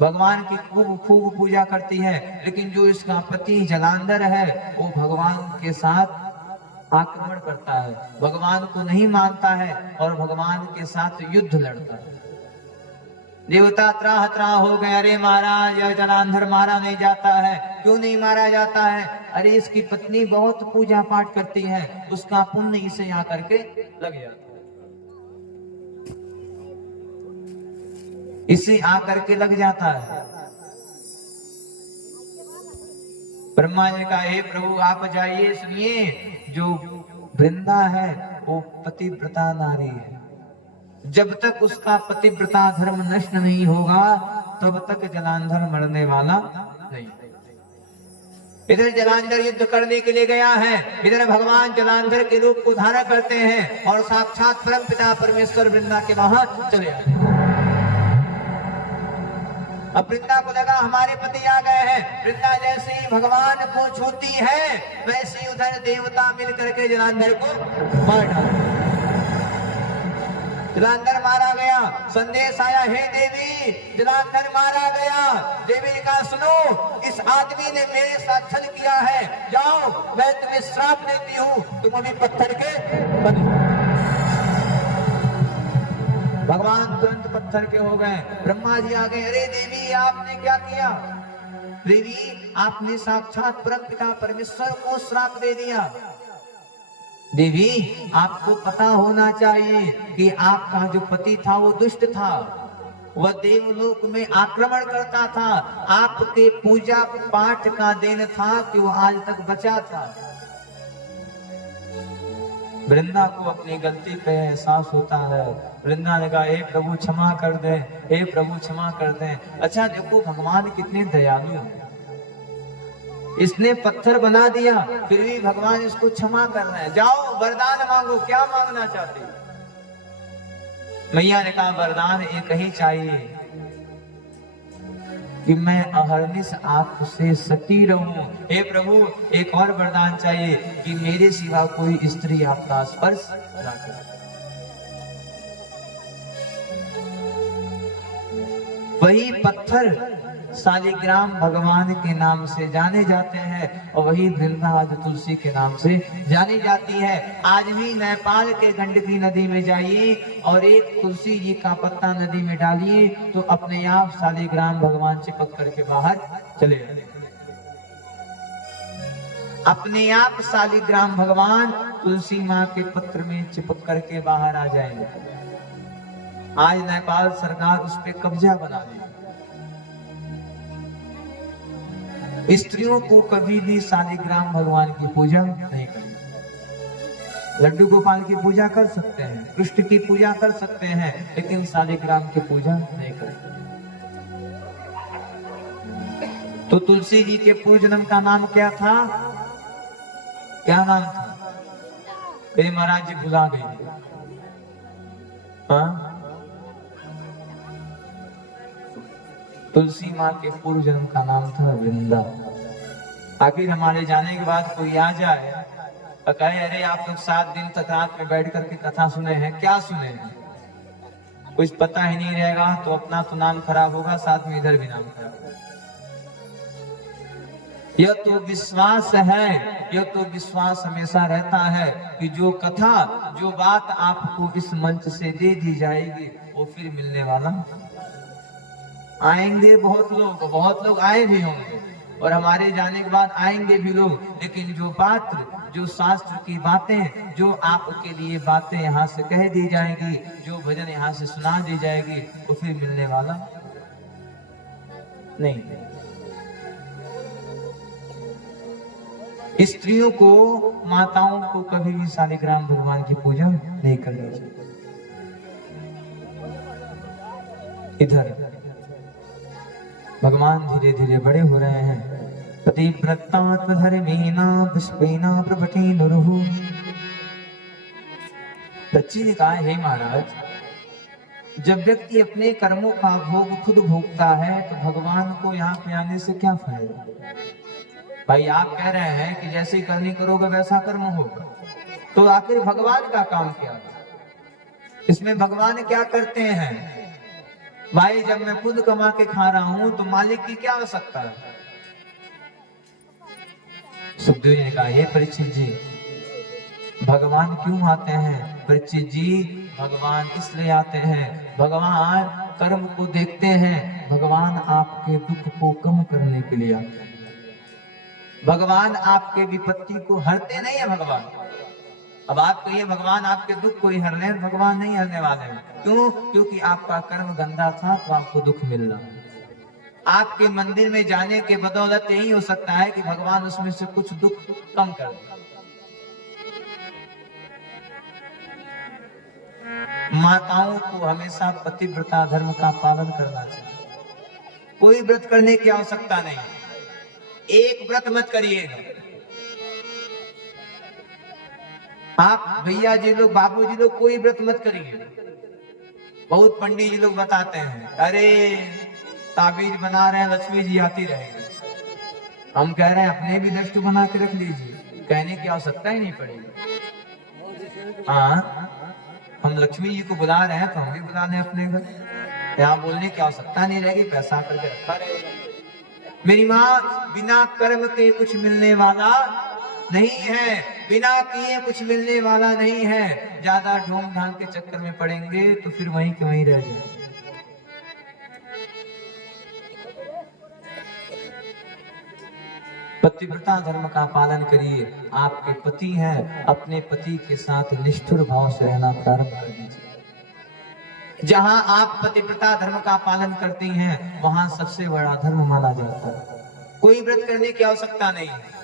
भगवान की खूब पूजा करती है, लेकिन जो इसका पति जलांधर है वो भगवान के साथ आक्रमण करता है, भगवान को नहीं मानता है और भगवान के साथ युद्ध लड़ता है। देवता त्राह त्राह हो गए, अरे महाराज यह जलांधर मारा नहीं जाता है। क्यों नहीं मारा जाता है? अरे इसकी पत्नी बहुत पूजा पाठ करती है, उसका पुण्य इसे आकर के लग जाता है, इसे आकर के लग जाता है। ब्रह्मा जी का, हे प्रभु आप जाइए, सुनिए, जो वृंदा है वो पतिव्रता नारी है, जब तक उसका पतिव्रता धर्म नष्ट नहीं होगा तब तक जलांधर मरने वाला नहीं। इधर जलांधर युद्ध करने के लिए गया है, इधर भगवान जलांधर के रूप को धारण करते हैं और साक्षात परमपिता परमेश्वर वृंदा के वहां चले आते हैं। अब वृंदा को लगा हमारे पति आ गए हैं। वृंदा जैसे ही भगवान को छूती है वैसे ही उधर देवता मिल करके जलांधर को मार डाला। जलांधर मारा गया, संदेश आया, हे देवी जलांधर मारा गया। देवी ने कहा, सुनो, इस आदमी ने मेरे साथ छल किया है, जाओ मैं तुम्हें श्राप देती हूँ, तुम अभी पत्थर के बनो। भगवान तुरंत पत्थर के हो गए। ब्रह्मा जी आ गए, अरे देवी आपने क्या किया? देवी आपने साक्षात परमपिता परमेश्वर को श्राप दे दिया। देवी आपको पता होना चाहिए कि आपका जो पति था वो दुष्ट था, वह देवलोक में आक्रमण करता था, आपके पूजा पाठ का देन था कि वो आज तक बचा था। वृंदा को अपनी गलती पे एहसास होता है। वृंदा ने कहा, हे प्रभु क्षमा कर दे, हे प्रभु क्षमा कर दे। अच्छा देखो भगवान कितने दयालु हैं, इसने पत्थर बना दिया फिर भी भगवान इसको क्षमा कर रहे हैं। जाओ वरदान मांगो, क्या मांगना चाहते? मैया ने कहा, वरदान एक ही चाहिए कि मैं अहर्निश आपसे सती रहूं। हे प्रभु एक और वरदान चाहिए कि मेरे सिवा कोई स्त्री आपका स्पर्श ना करे। वही पत्थर शालिग्राम भगवान के नाम से जाने जाते हैं और वही वृंदा आज तुलसी के नाम से जानी जाती है। आज भी नेपाल के गंडकी नदी में जाइए और एक तुलसी जी का पत्ता नदी में डालिए तो अपने आप शालिग्राम भगवान चिपक करके बाहर चले जाते हैं। अपने आप शालिग्राम भगवान तुलसी माँ के पत्र में चिपक करके बाहर आ जाएंगे। आज नेपाल सरकार उस पर कब्जा बना ली। स्त्रियों को कभी भी शालिग्राम भगवान की पूजा नहीं करनी। लड्डू गोपाल की पूजा कर सकते हैं, कृष्ण की पूजा कर सकते हैं, लेकिन शालिग्राम की पूजा नहीं करते। तो तुलसी जी के पूर्व जन्म का नाम क्या था? क्या नाम था? मेरे महाराज जी भुला गए। हाँ, तुलसी माँ के पूर्व जन्म का नाम था वृंदा। आखिर हमारे जाने के बाद कोई आ जाए और कहे, अरे आप लोग 7 दिन तक रात में बैठ करके कथा सुने हैं, क्या सुने हैं? कुछ पता ही नहीं रहेगा तो अपना तो नाम खराब होगा, साथ में इधर भी नाम खराब होगा। यह तो विश्वास है, यह तो विश्वास हमेशा रहता है कि जो कथा, जो बात आपको इस मंच से दे दी जाएगी वो फिर मिलने वाला। आएंगे बहुत लोग आए भी होंगे और हमारे जाने के बाद आएंगे भी लोग, लेकिन जो बात, जो शास्त्र की बातें, जो आपके लिए बातें यहाँ से कह दी जाएगी, जो भजन यहाँ से सुना दी जाएगी, वो फिर मिलने वाला नहीं। स्त्रियों को, माताओं को कभी भी शालिग्राम भगवान की पूजा नहीं करनी चाहिए। इधर भगवान धीरे धीरे बड़े हो रहे हैं। पतिव्रतात्मधर्मेण पुष्पेण प्रभटे नुरुः। बच्ची ने कहा, हे महाराज, जब व्यक्ति अपने कर्मों का भोग खुद भोगता है तो भगवान को यहाँ पे आने से क्या फायदा? भाई आप कह रहे हैं कि जैसी करनी करोगे वैसा कर्म होगा, तो आखिर भगवान का काम क्या है? इसमें भगवान क्या करते हैं? भाई जब मैं खुद कमा के खा रहा हूं तो मालिक की क्या आवश्यकता है? सुखदेव जी ने कहा, हे परीक्षित जी, भगवान क्यों आते हैं? परीक्षित जी, भगवान इसलिए आते हैं, भगवान कर्म को देखते हैं, भगवान आपके दुख को कम करने के लिए आते हैं। भगवान आपके विपत्ति को हरते नहीं है भगवान। अब आप कहिए भगवान आपके दुख को ही हर ले, भगवान नहीं हरने वाले हैं। क्यों? क्योंकि आपका कर्म गंदा था तो आपको दुख मिल रहा। आपके मंदिर में जाने के बदौलत यही हो सकता है कि भगवान उसमें से कुछ दुख कम कर दे। माताओं को हमेशा पतिव्रता धर्म का पालन करना चाहिए। कोई व्रत करने की आवश्यकता नहीं, एक व्रत मत करिएगा। आप भैया जी लोग, बाबू जी लोग, कोई व्रत मत करिए। बहुत पंडित जी लोग बताते हैं, अरे ताबीज बना रहे हैं, लक्ष्मी जी आती रहेगी। हम कह रहे हैं अपने भी दृष्टि बना के रख लीजिए, कहने की आवश्यकता ही नहीं पड़ेगी। हाँ, हम लक्ष्मी जी को बुला रहे हैं तो हम भी बुला लें अपने घर, यहाँ बोलने की आवश्यकता नहीं रहेगी, पैसा करके रखा रहेगा। मेरी माँ, बिना कर्म के कुछ मिलने वाला नहीं है, बिना किए कुछ मिलने वाला नहीं है। ज्यादा ढोंग ढांग के चक्कर में पड़ेंगे तो फिर वहीं के वहीं रह जाएंगे। पतिव्रता धर्म का पालन करिए। आपके पति हैं, अपने पति के साथ निष्ठुर भाव से रहना प्रारंभ कर दीजिए। जहां आप पतिव्रता धर्म का पालन करती हैं वहां सबसे बड़ा धर्म माना जाता है। कोई व्रत करने की आवश्यकता नहीं है।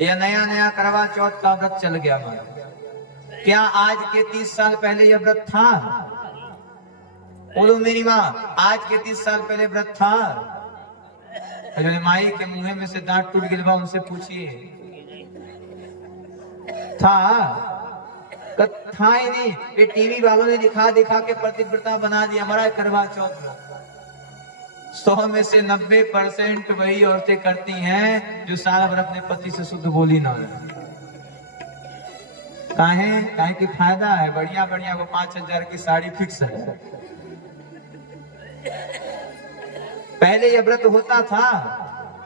यह नया नया करवा चौथ का व्रत चल गया हमारा। क्या आज के 30 साल पहले यह व्रत था? बोलो मेरी माँ, आज के 30 साल पहले व्रत था? जो माई के मुंह में से दांत टूट गिरवा उनसे पूछिए, था ही नहीं। ये टीवी वालों ने दिखा दिखा के पतिव्रता बना दिया हमारा करवा चौथ। 100 में से 90% वही औरतें करती हैं जो साल भर अपने पति से शुद्ध बोली ना रहे। काहे की फायदा है, बढ़िया बढ़िया वो 5,000 की साड़ी फिक्स है। पहले यह व्रत होता था?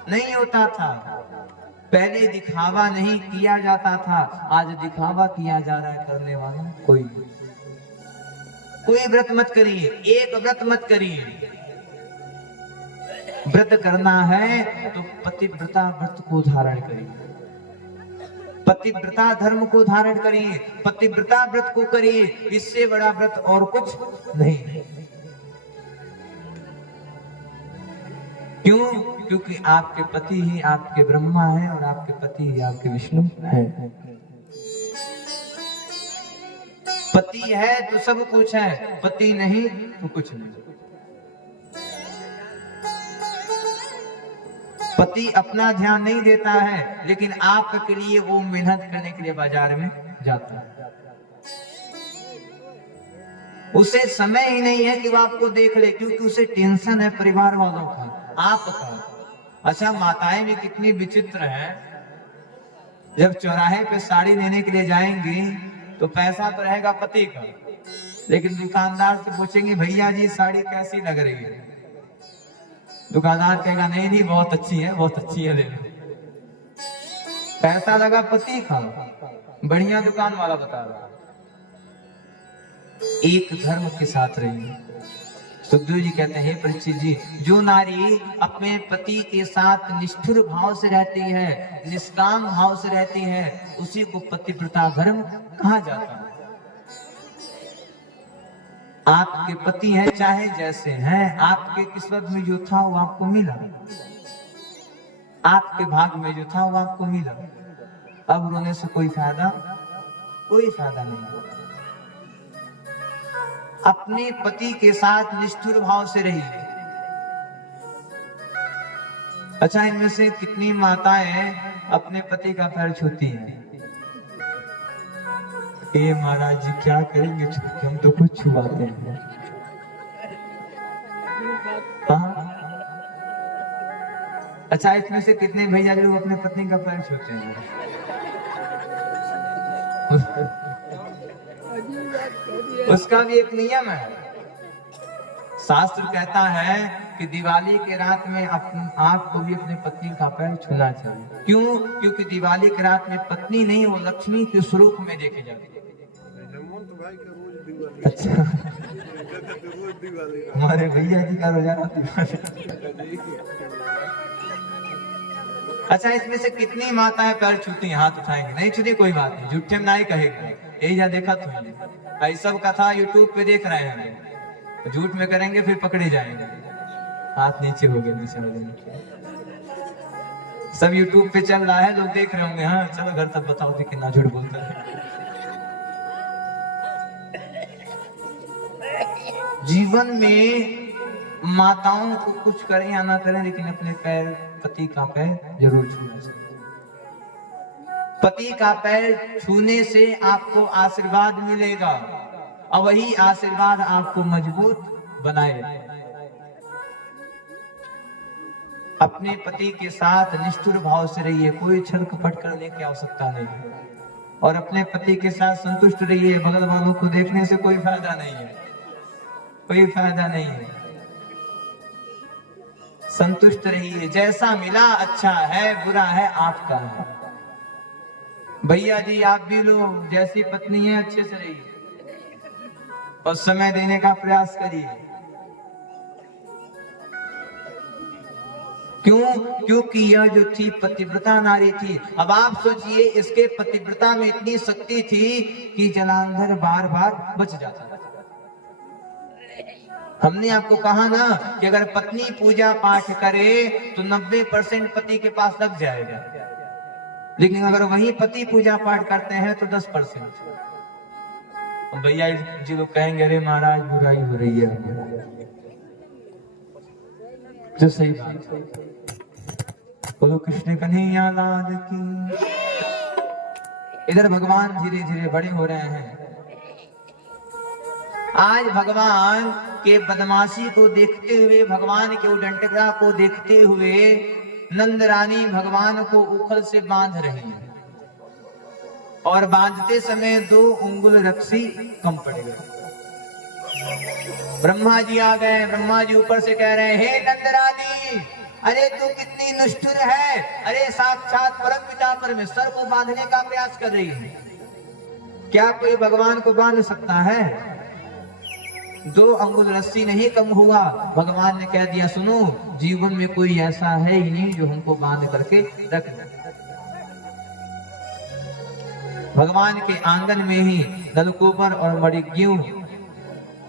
नहीं होता था। पहले दिखावा नहीं किया जाता था, आज दिखावा किया जा रहा है। करने वाला कोई व्रत मत करिए, एक व्रत मत करिए। व्रत करना है तो पतिव्रता व्रत को धारण करिए, पतिव्रता धर्म को धारण करिए, पतिव्रता व्रत को करिए। इससे बड़ा व्रत और कुछ नहीं। क्यों? क्योंकि आपके पति ही आपके ब्रह्मा है और आपके पति ही आपके विष्णु है। पति है तो सब कुछ है, पति नहीं तो कुछ नहीं। पति अपना ध्यान नहीं देता है, लेकिन आपके लिए वो मेहनत करने के लिए बाजार में जाता है। उसे समय ही नहीं है कि वो आपको देख ले, क्योंकि उसे टेंशन है परिवार वालों का, आपका। अच्छा, माताएं भी कितनी विचित्र हैं। जब चौराहे पे साड़ी लेने के लिए जाएंगी तो पैसा तो रहेगा पति का, लेकिन दुकानदार से पूछेंगे भैया जी साड़ी कैसी लग रही है, दुकानदार कहेगा नहीं नहीं बहुत अच्छी है, बहुत अच्छी है, ले लो। पैसा लगा पति का, बढ़िया दुकान वाला बता रहा। एक धर्म के साथ रहिए। सुखदेव जी कहते हैं परीक्षित जी, जो नारी अपने पति के साथ निष्ठुर भाव से रहती है, निष्काम भाव से रहती है, उसी को पतिव्रता धर्म कहा जाता है। आपके पति हैं चाहे जैसे हैं, आपके किस्मत में जो था वो आपको मिला, आपके भाग में जो था वो आपको मिला। अब रोने से कोई फायदा नहीं। अपने पति के साथ निष्ठुर भाव से रहिए। अच्छा, इनमें से कितनी माताएं अपने पति का पैर छूती हैं? ये महाराज जी क्या करेंगे, हम तो कुछ छुआते हैं। अच्छा, इसमें से कितने भैया लोग अपने पत्नी का पैर छूते हैं? उसका भी एक नियम है। शास्त्र कहता है कि दिवाली के रात में आपको भी अपने पत्नी का पैर छूना चाहिए। क्यों? क्योंकि दिवाली की रात में पत्नी नहीं, वो लक्ष्मी के स्वरूप में देखे जाते हैं। अच्छा, हमारे भैया जी का रोजाना दिवाली। अच्छा, इसमें से कितनी माताएं पैर छूती हैं? हाथ उठाएंगे। नहीं छूती, कोई बात नहीं, झूठे में नहीं कहेगा, यही जा देखा तो है। सब कथा यूट्यूब पे देख रहे हैं, झूठ में करेंगे फिर पकड़े जाएंगे। हाथ नीचे हो गए, नीचे हो गए। सब यूट्यूब पे चल रहा है, लोग देख रहे होंगे। हाँ चलो घर तक बताओ कि कितना झूठ बोलता है। जीवन में माताओं को कुछ करें या ना करें, लेकिन अपने पैर, पति का पैर जरूर छूना चाहिए। पति का पैर छूने से आपको आशीर्वाद मिलेगा और वही आशीर्वाद आपको मजबूत बनाएगा। अपने पति के साथ निष्ठुर भाव से रहिए, कोई छल कपट करने की आवश्यकता नहीं है। और अपने पति के साथ संतुष्ट रहिए। बगल वालों को देखने से कोई फायदा नहीं है, कोई फायदा नहीं है। संतुष्ट रहिए, जैसा मिला अच्छा है, बुरा है आपका है। भैया जी आप भी लो, जैसी पत्नी है अच्छे से रहिए और समय देने का प्रयास करिए। क्यों? क्योंकि यह जो थी पतिव्रता नारी थी। अब आप सोचिए, इसके पतिव्रता में इतनी शक्ति थी कि जलांधर बार बार बच जाता था। हमने आपको कहा ना कि अगर पत्नी पूजा पाठ करे तो 90% पति के पास लग जाएगा, लेकिन अगर वही पति पूजा पाठ करते हैं तो 10%। भैया जी लोग कहेंगे अरे महाराज बुराई हो रही है, जो सही बात है। बोलो कृष्ण कन्हैया लाल की। इधर भगवान धीरे धीरे बड़े हो रहे हैं। आज भगवान के बदमाशी को देखते हुए, भगवान के उदंडकता को देखते हुए नंद रानी भगवान को उखल से बांध रही है और बांधते समय 2 उंगुल रस्सी कम पड़ गई। ब्रह्मा जी आ गए। ब्रह्मा जी ऊपर से कह रहे हैं, हे नंद रानी, अरे तू कितनी निष्ठुर है, अरे साक्षात परम पिता परमेश्वर को बांधने का प्रयास कर रही है। क्या कोई भगवान को बांध सकता है? 2 अंगुल रस्सी नहीं कम हुआ। भगवान ने कह दिया, सुनो, जीवन में कोई ऐसा है ही नहीं जो हमको बांध करके रख दे। भगवान के आंगन में ही नलकूबर और मणिग्यू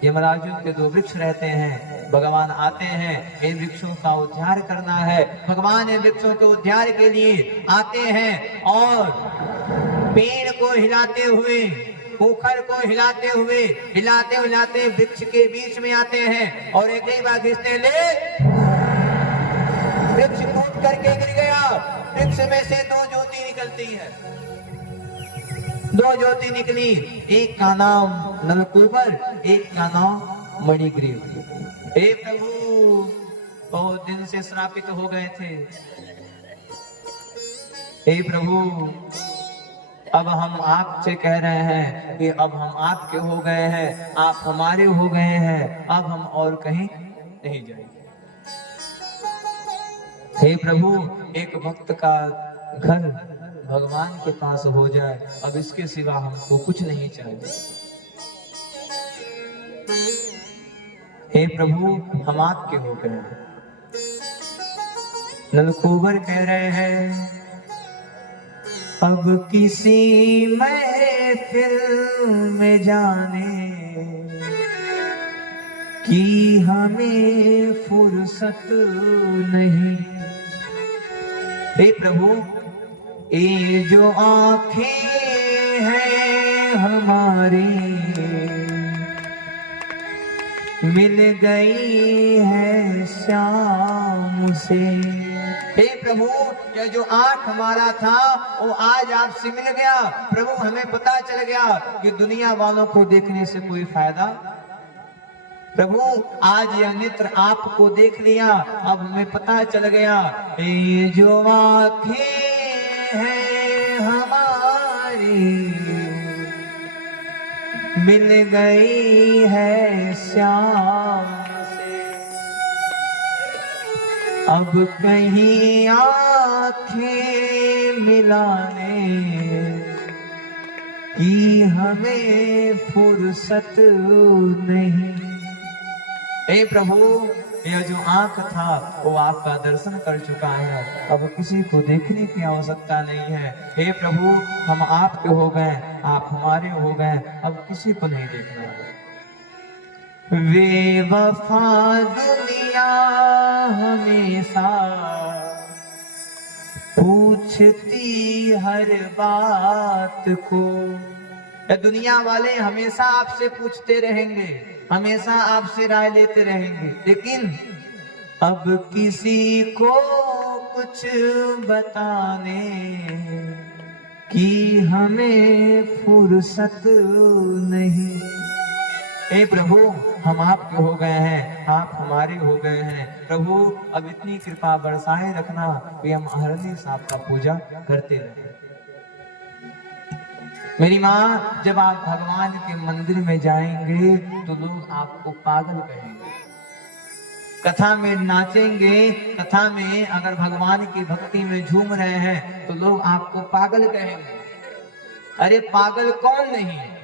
यमराजू के 2 वृक्ष रहते हैं। भगवान आते हैं, इन वृक्षों का उद्धार करना है। भगवान इन वृक्षों के उद्धार के लिए आते हैं और पेड़ को हिलाते हुए, पोखर को हिलाते हुए, हिलाते वृक्ष के बीच में आते हैं और एक ही बार खींचने ले, वृक्ष टूट करके गिर गया। वृक्ष में से 2 ज्योति निकलती है। 2 ज्योति निकली, एक का नाम नलकूबर, एक का नाम मणिग्रीव। हे प्रभु, बहुत दिन से श्रापित हो गए थे। हे प्रभु, अब हम आपसे कह रहे हैं कि अब हम आपके हो गए हैं, आप हमारे हो गए हैं, अब हम और कहीं नहीं जाएंगे। हे प्रभु, एक भक्त का घर भगवान के पास हो जाए, अब इसके सिवा हमको कुछ नहीं चाहिए। हे प्रभु, हम आपके हो गए हैं। नलकूबर कह रहे हैं, अब किसी महफिल में जाने की हमें फुर्सत नहीं। हे प्रभु, ये जो आंखें हैं हमारी मिल गई है श्याम से। हे प्रभु, यह जो आंख हमारा था वो आज आपसे मिल गया। प्रभु, हमें पता चल गया कि दुनिया वालों को देखने से कोई फायदा। प्रभु, आज यह नेत्र आपको देख लिया, अब हमें पता चल गया ये जो आंखें हैं हमारी मिल गई है श्याम से। अब कहीं आंखें मिलाने की हमें फुर्सत नहीं। हे प्रभु, यह जो आंख था वो आपका दर्शन कर चुका है, अब किसी को देखने की आवश्यकता नहीं है। हे प्रभु, हम आपके हो गए, आप हमारे हो गए, अब किसी को नहीं देखना है। बेवफा दुनिया हमेशा पूछती हर बात को। दुनिया वाले हमेशा आपसे पूछते रहेंगे, हमेशा आपसे राय लेते रहेंगे, लेकिन अब किसी को कुछ बताने की हमें फुर्सत नहीं। हे प्रभु, हम आपके हो गए हैं, आप हमारे हो गए हैं। प्रभु, अब इतनी कृपा बरसाए रखना कि हम हरदीप साहब का पूजा करते रहे। मेरी माँ, जब आप भगवान के मंदिर में जाएंगे तो लोग आपको पागल कहेंगे। कथा में नाचेंगे, कथा में अगर भगवान की भक्ति में झूम रहे हैं तो लोग आपको पागल कहेंगे। अरे पागल कौन नहीं है?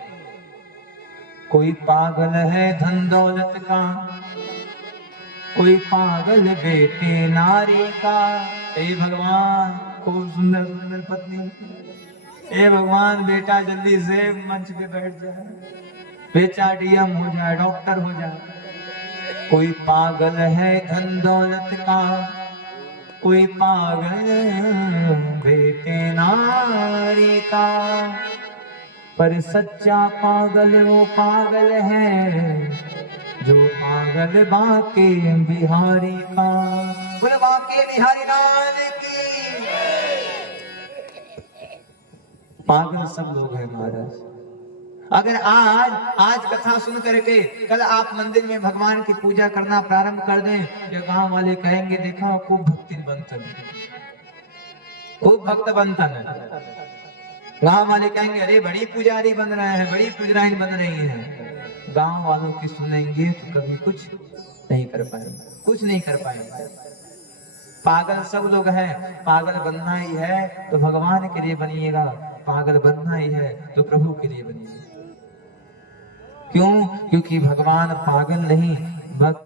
कोई पागल है धन दौलत का, कोई पागल बेटे नारी का। हे भगवान, खूब सुंदर सुंदर पत्नी। हे भगवान, बेटा जल्दी से मंच पे बैठ जाए, बेटा डीएम हो जाए, डॉक्टर हो जाए। कोई पागल है धन दौलत का, कोई पागल बेटे नारी का। पर सच्चा पागल वो पागल है जो पागल बाके बिहारी का। बोले बाके बिहारी लाल की। पागल सब लोग हैं महाराज। अगर आज कथा सुन करके कल आप मंदिर में भगवान की पूजा करना प्रारंभ कर दें, तो गांव वाले कहेंगे देखा खूब भक्ति बंतन, खूब भक्त बंतन है। गांव वाले कहेंगे अरे बड़ी पुजारी बन रहे हैं, बड़ी पुजराइन बन रही हैं। गांव वालों की सुनेंगे तो कभी कुछ नहीं कर पाएंगे, कुछ नहीं कर पाएंगे। पागल सब लोग हैं। पागल बनना ही है तो भगवान के लिए बनिएगा, पागल बनना ही है तो प्रभु के लिए बनिएगा। क्यों? क्योंकि भगवान पागल नहीं, भक्त